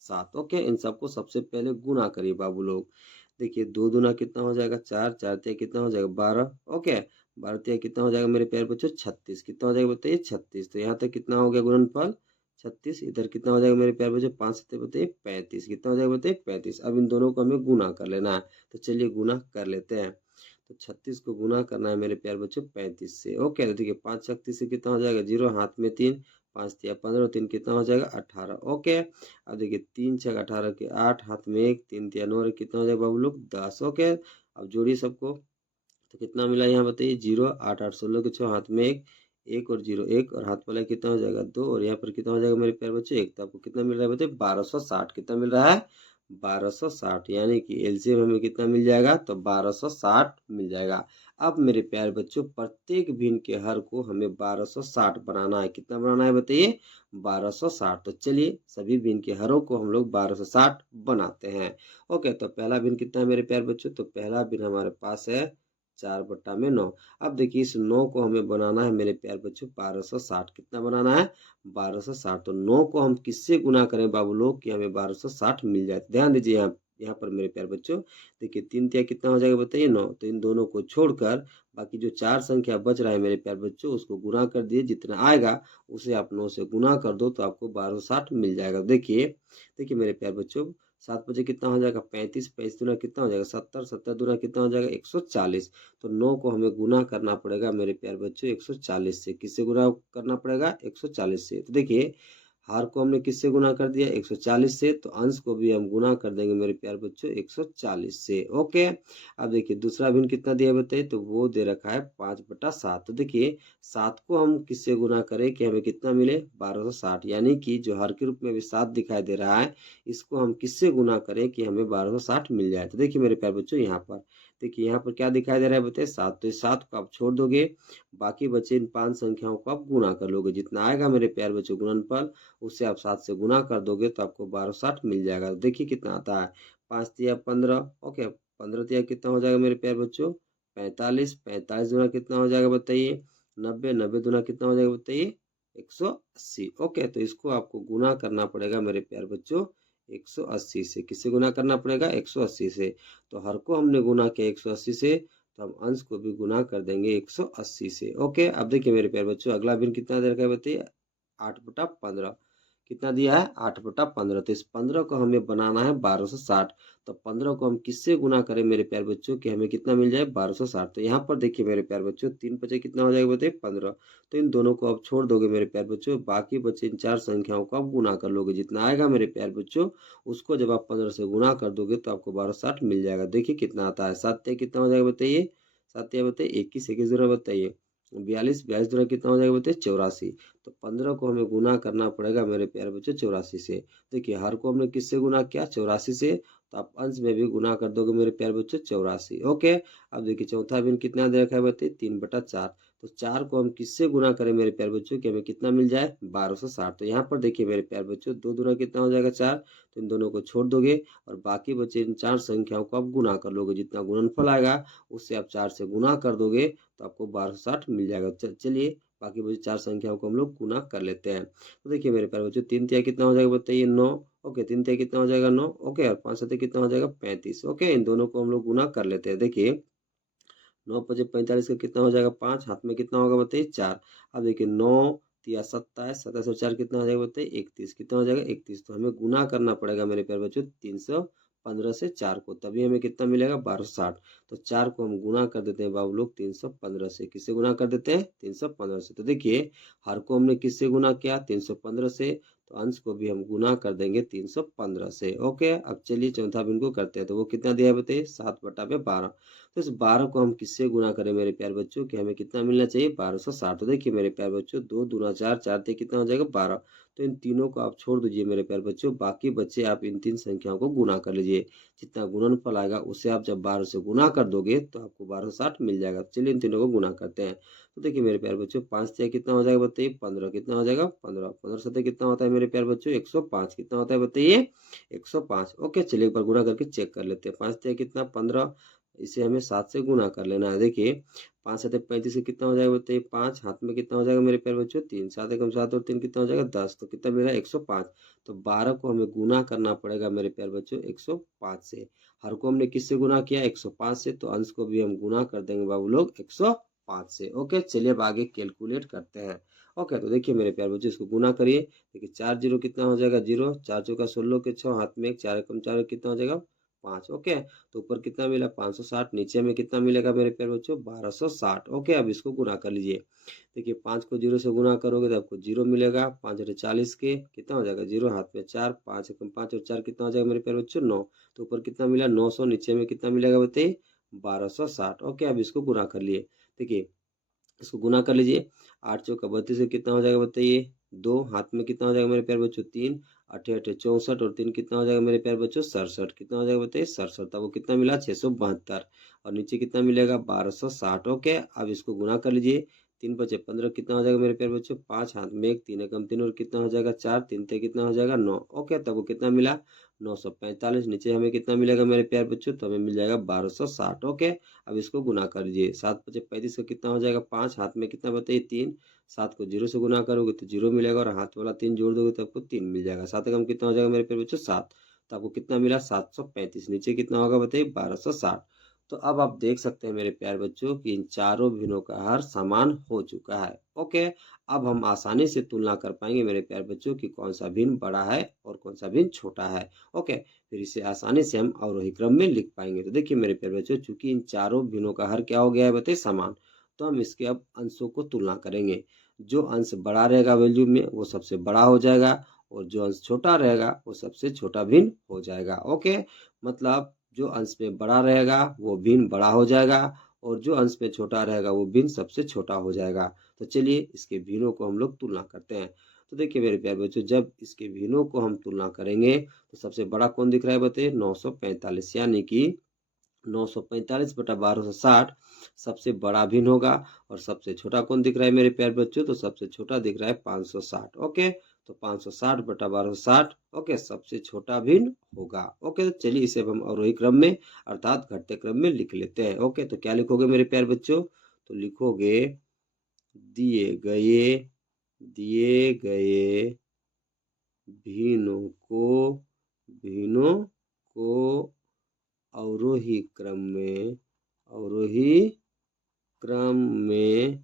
7। ओके, इन सबको सबसे पहले गुना करिए बाबू लोग। देखिए 2 दूना कितना हो जाएगा? 4। 4 तिया कितना हो जाएगा? 12। ओके, 12 तिया कितना हो जाएगा मेरे प्यारे बच्चों? 36। कितना हो जाएगा बताइए? 36। तो यहाँ तक कितना हो गया गुणनफल? 36। इधर कितना हो जाएगा मेरे प्यारे बच्चों? 5 सत्ते बताइए 35। कितना हो जाएगा बताइए? 35। अब इन दोनों को हमें गुना कर लेना है, तो चलिए गुना कर लेते हैं। तो 36 को गुना करना है मेरे प्यारे बच्चों 35 से। ओके, तो देखिए 5 शक्ति से कितना हो जाएगा? 0, हाथ में 3। 5 तिया 15, 3 कितना हो जाएगा? 18। ओके, अब देखिए 3 छक 18 के 8, हाथ में 1, 3 तिया 9 कितना हो जाएगा बाबू लोग? 10। ओके, अब जोड़िए सबको। तो कितना मिला यहाँ बताइए? 0। 8 8 16 के 6, हाथ में 1। 1 और 0 1, और हाथ वाला कितना हो जाएगा? 2, और यहाँ पर कितना हो जाएगा मेरे प्यारे बच्चों? 1। तो आपको कितना मिल रहा है बताइए? 1260। कितना मिल रहा है? 1260, यानी कि एलसीएम हमें कितना मिल जाएगा? तो 1260 मिल जाएगा। अब मेरे प्यारे बच्चों प्रत्येक भिन्न के हर को हमें 1260 बनाना है। कितना बनाना है बताइए? 1260। तो चलिए सभी भिन्न के हरों को हम लोग 1260 बनाते हैं। ओके, तो पहला भिन्न कितना है मेरे प्यारे बच्चों? तो पहला भिन्न हमारे पास है 4/9। अब देखिए इस 9 को हमें बनाना है मेरे प्यारे बच्चों 1260। कितना बनाना है? 1260। तो 9 को हम किससे गुना करें बाबू लोग कि हमें 1260 मिल जाए? ध्यान दीजिए यहाँ पर मेरे प्यारे बच्चों। देखिए 3 तिया कितना हो जाएगा बताइए? 9। तो इन दोनों को छोड़कर बाकी जो 4 संख्या बच रहा है मेरे प्यारे बच्चों उसको गुना कर दिए। जितना आएगा उसे आप 9 से गुना कर दो तो आपको 1260 मिल जाएगा। देखिए मेरे प्यारे बच्चों 7 बजे कितना हो जाएगा? 35। 35 दूना कितना हो जाएगा? 70। 70 दूना कितना हो जाएगा? 140। तो 9 को हमें गुना करना पड़ेगा मेरे प्यारे बच्चों 140 से। किससे गुना करना पड़ेगा? 140 से। तो देखिए हार को हमने किससे गुना कर दिया? 140 से। तो अंश को भी हम गुना कर देंगे मेरे प्यारे बच्चों 140 से। ओके, अब देखिए दूसरा भिन्न कितना दिया बताइए? तो वो दे रखा है 5/7। तो देखिए 7 को हम किससे गुना करें कि हमें कितना मिले? 1260, यानी कि जो हर के रूप में भी 7 दिखाई दे रहा है इसको हम किससे गुना करें कि हमें 1260 मिल जाए? तो देखिए मेरे प्यारे बच्चों यहाँ पर देखिए यहाँ पर क्या दिखाई दे रहा है बताइए? 7। तो इस 7 को आप छोड़ दोगे, बाकी बचे इन 5 संख्याओं को आप गुना कर लोगे। जितना आएगा मेरे प्यारे बच्चों गुणनफल उससे आप 7 से गुना कर दोगे तो आपको 1260 मिल जाएगा। तो देखिए कितना आता है? 5 तिया 15। ओके, 15 तिया कितना हो जाएगा मेरे प्यारे बच्चों? 45। 45 दूना कितना हो जाएगा बताइए? 90। 90 दूना कितना हो जाएगा बताइए? 180। ओके, तो इसको आपको गुना करना पड़ेगा मेरे प्यारे बच्चों 180 से। किससे गुना करना पड़ेगा? 180 से। तो हर को हमने गुना किया 180 से, तो हम अंश को भी गुना कर देंगे 180 से। ओके, अब देखिए मेरे प्यारे बच्चों अगला भिन्न कितना दे रखा है बताइए? 8/15। कितना दिया है 8/15। तो इस 15 को हमें बनाना है 1260। तो 15 को हम किससे गुना करें मेरे प्यारे बच्चों कि हमें कितना मिल जाए 1260। तो यहाँ पर देखिए मेरे प्यारे बच्चों 3 5 कितना हो जाएगा बताइए 15। तो इन दोनों को आप छोड़ दोगे मेरे प्यारे बच्चों, बाकी बचे इन चार संख्याओं को आप गुना कर लोगे। जितना आएगा मेरे प्यारे बच्चों उसको जब आप 15 से गुना कर दोगे तो आपको 1260 मिल जाएगा। देखिए कितना आता है, 7 कितना हो जाएगा बताइए, 7 बताइए 21 जरा बताइए 42, 42 दूना कितना हो जाएगा बताइए 84। तो 15 को हमें गुना करना पड़ेगा मेरे प्यारे बच्चों 84 से। देखिए हर को हमने किससे गुना किया 84 से, तो आप अंश में भी गुना कर दोगे मेरे प्यारे बच्चों 84। ओके, अब देखिए चौथा भिन्न कितना दे रखा है बताइए 3/4। तो 4 को हम किससे गुना करें मेरे प्यारे बच्चों कि हमें कितना मिल जाए 1260। तो यहाँ पर देखिए मेरे प्यारे बच्चों 2 दूना कितना हो जाएगा 4। तो इन दोनों को छोड़ दोगे और बाकी बचे इन चार संख्याओं को आप गुना कर लोगे। जितना गुणनफल आएगा उससे आप 4 से गुना कर दोगे तो आपको 1260 मिल जाएगा। चलिए बाकी बची चार संख्याओं को हम लोग गुना कर लेते हैं। तो देखिए मेरे प्यारे बच्चों 3 तिया कितना हो जाएगा बताइए 9। ओके, 3 तिया कितना हो जाएगा 9। ओके, और 5 सतह कितना हो जाएगा 35। ओके, इन दोनों को हम लोग गुना कर लेते हैं। देखिए 9 × 5 = 45 का कितना हो जाएगा 5, हाथ में कितना होगा बताइए 4। अब देखिए 9 तिया 27, 27 और 4 कितना हो जाएगा बताइए 31। कितना हो जाएगा 31। तो हमें गुना करना पड़ेगा मेरे प्यारे बच्चों 315 से 4 को, तभी हमें कितना मिलेगा 1260। तो 4 को हम गुना कर देते हैं बाबू लोग 315 से। किससे गुना कर देते हैं 315 से। तो देखिए हर को हमने किससे गुना किया 315 से, तो अंश को भी हम गुना कर देंगे 315 से। ओके, अब चलिए चौथा भिन्न को करते हैं। तो वो कितना दिया है बताइए 7/12। तो इस 12 को हम किससे गुना करें मेरे प्यारे बच्चों कि हमें कितना मिलना चाहिए 1260। तो देखिए मेरे प्यारे बच्चों 2 दूना 4, 4 ते कितना हो जाएगा 12। तो इन तीनों को आप छोड़ दीजिए मेरे प्यारे बच्चों, बाकी बच्चे आप इन तीन संख्याओं को गुना कर लीजिए। जितना गुणनफल आएगा उससे आप जब 12 से गुना कर दोगे तो आपको 1260 मिल जाएगा। चलिए इन तीनों को गुना करते हैं। तो देखिए मेरे प्यारे बच्चों 5 से कितना हो जाएगा बताइए 15। कितना हो जाएगा 15। 15 से कितना होता है मेरे प्यारे बच्चों 105। कितना होता है बताइए 105। ओके, चलिए एक बार गुना करके चेक कर लेते हैं। 5 से कितना 15, इसे हमें 7 से गुना कर लेना है। देखिए 5 7 35 से कितना हो जाएगा बताइए 5, हाथ में कितना हो जाएगा मेरे प्यारे बच्चों 3, 7 एकम 7 और 3 कितना हो जाएगा 10। तो कितना मिला 105। तो 12 को हमें गुना करना पड़ेगा मेरे प्यारे बच्चों 105 से। हर को हमने किससे गुना किया 105 से, तो अंश को भी हम गुना कर देंगे बाबू लोग 105 से। ओके, चलिए अब आगे कैलकुलेट करते हैं। ओके, तो देखिए मेरे प्यारे बच्चों इसको गुना करिए। देखिए 4 जीरो कितना हो जाएगा 0, 4 चौका 16 के 6, हाथ में 1, 4 एकम 4 कितना हो जाएगा 5। ओके, तो ऊपर कितना मिला 560, नीचे में कितना मिलेगा मेरे प्यारे बच्चों 1260। ओके, अब इसको गुना कर लीजिए। देखिए 5 को 0 से गुना करोगे तो आपको 0 मिलेगा। 5 × 40 के कितना हो जाएगा 0, हाथ में 4, 5 एकम 5 और 4 कितना हो जाएगा मेरे प्यारे बच्चों 9। तो ऊपर कितना मिला 900, नीचे में कितना मिलेगा बताइए 1260। ओके, अब इसको गुना कर लिए। देखिए इसको गुना कर लीजिए। 8 चौका 32 से कितना हो जाएगा बताइए 2, हाथ में कितना हो जाएगा मेरे प्यारे बच्चों 3, 8 8 64 और 3 कितना हो जाएगा मेरे प्यारे बच्चों 67। कितना हो जाएगा बताइए 67। तब वो कितना मिला 672 और नीचे कितना मिलेगा 1260। ओके, अब इसको गुना कर लीजिए। 3 × 5 = 15 कितना हो जाएगा मेरे प्यारे बच्चों 5, हाथ में 1, 3 एकम 3 और कितना हो जाएगा 4, 3 ते कितना हो जाएगा 9। ओके, तब वो कितना मिला 945। नीचे हमें कितना मिलेगा मेरे प्यारे बच्चों, तो हमें मिल जाएगा 1260। ओके, अब इसको गुना कर लीजिए। 7 × 5 = 35 का कितना हो जाएगा 5, हाथ में कितना बताइए 3। 7 को 0 से गुना करोगे तो 0 मिलेगा और हाथ वाला 3 जोड़ दोगे तो आपको 3 मिल जाएगा। 7 एकम कितना हो जाएगा मेरे प्यारे बच्चों 7। तो आपको कितना मिला 735। नीचे कितना होगा बताइए 1260। तो अब आप देख सकते हैं मेरे प्यारे बच्चों कि इन चारों भिन्नों का हर समान हो चुका है। ओके, अब हम आसानी से तुलना कर पाएंगे मेरे प्यारे बच्चों कि कौन सा भिन्न बड़ा है और कौन सा भिन्न छोटा है। ओके, फिर इसे आसानी से हम अवरोही क्रम में लिख पाएंगे। तो देखिए मेरे प्यारे बच्चों चूंकि इन चारों भिन्नों का हर क्या हो गया है बताइए समान, तो हम इसके अब अंशों को तुलना करेंगे। जो अंश बड़ा रहेगा वैल्यू में वो सबसे बड़ा हो जाएगा और जो अंश छोटा रहेगा वो सबसे छोटा भिन्न हो जाएगा। ओके, मतलब जो अंश में बड़ा रहेगा वो भिन्न बड़ा हो जाएगा और जो अंश में छोटा रहेगा वो भिन्न सबसे छोटा हो जाएगा। तो चलिए इसके भिन्नों को हम लोग तुलना करते हैं। तो देखिए मेरे प्यारे बच्चों जब इसके भिन्नों को हम तुलना करेंगे तो सबसे बड़ा कौन दिख रहा है बताइए 945, यानी कि 945/1260 सबसे बड़ा भिन्न होगा। और सबसे छोटा कौन दिख रहा है मेरे प्यारे बच्चों, तो सबसे छोटा दिख रहा है 560। ओके, तो 560/1260 ओके सबसे छोटा भिन्न होगा। ओके, तो चलिए इसे अब हम अवरोही क्रम में अर्थात घटते क्रम में लिख लेते हैं। ओके, तो क्या लिखोगे मेरे प्यारे बच्चों, तो लिखोगे दिए गए भिन्नों को अवरोही क्रम में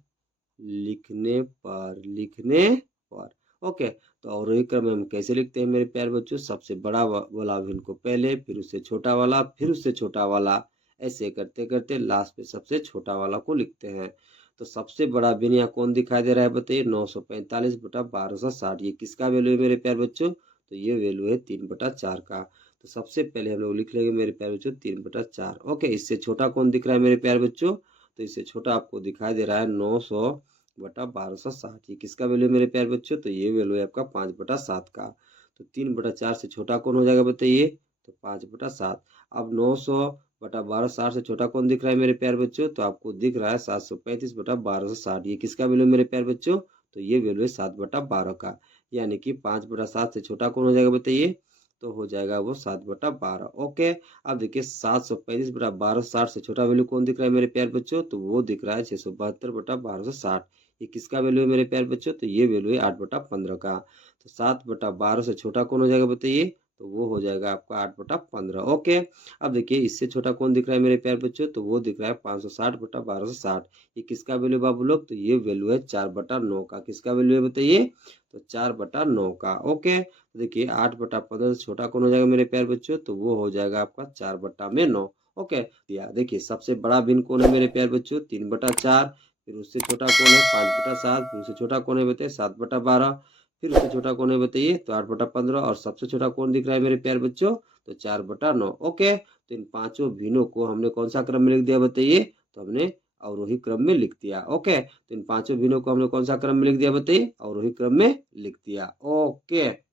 लिखने पर ओके, तो अवरोही क्रम में हम कैसे लिखते हैं मेरे प्यारे बच्चों, सबसे बड़ा वाला भिन्न को पहले, फिर उससे छोटा वाला, फिर उससे छोटा वाला, ऐसे करते करते लास्ट में सबसे छोटा वाला को लिखते हैं। तो सबसे बड़ा भिन्न यहाँ कौन दिखाई दे रहा है बताइए, 945/1260। ये किसका वैल्यू है मेरे प्यारे बच्चों, तो ये वैल्यू है 3/4 का। तो सबसे पहले हम लोग लिख लेंगे मेरे प्यारे बच्चों 3/4। ओके, इससे छोटा कौन दिख रहा है मेरे प्यारे बच्चों, तो इससे छोटा आपको दिखाई दे रहा है 900/1260। ये किसका वैल्यू है मेरे प्यारे बच्चों, तो ये वैल्यू है आपका 5/7 का। तो 3/4 से छोटा कौन हो जाएगा बताइए, तो 5/7। अब 900/1260 से छोटा कौन दिख रहा है मेरे प्यारे बच्चों, तो आपको दिख रहा है 735/1260। ये किसका वैल्यू है मेरे प्यारे बच्चों, तो ये वैल्यू है 7/12 का। यानी कि 5/7 से छोटा कौन हो जाएगा बताइए, तो हो जाएगा वो 7/12। ओके, अब देखिए 735/1260 से छोटा वैल्यू कौन दिख रहा है मेरे प्यारे बच्चों, तो वो दिख रहा है 672/1260। ये किसका वैल्यू है मेरे प्यारे बच्चों, तो ये वैल्यू है 8/15 का। तो 7/12 से छोटा कौन हो जाएगा बताइए, तो वो हो जाएगा आपका 8/15। ओके, अब देखिए इससे छोटा कौन दिख रहा है मेरे प्यारे बच्चों, तो वो दिख रहा है 560/1260। ये किसका वैल्यू बाबू लोग, तो ये वैल्यू है 4/9 का। किसका वैल्यू है बताइए, तो 4/9 का। ओके, तो देखिए 8/15 से छोटा कौन हो जाएगा मेरे प्यारे बच्चों, तो वो हो जाएगा आपका 4/9। ओके, दिया देखिए सबसे बड़ा भिन्न कौन है मेरे प्यारे बच्चों, 3/4। फिर उससे छोटा कौन है 5/7। फिर उससे छोटा कौन है बताइए 7/12। फिर उससे छोटा कौन है बताइए, तो 8/15। और सबसे छोटा कौन दिख रहा है मेरे प्यारे बच्चों, तो 4/9। ओके, तो इन पांचों भिन्नों को हमने कौन सा क्रम में लिख दिया बताइए, तो हमने अवरोही क्रम में लिख दिया। ओके, तो इन पांचों भिन्नों को हमने कौन सा क्रम में लिख दिया बताइए, अवरोही क्रम में लिख दिया। ओके।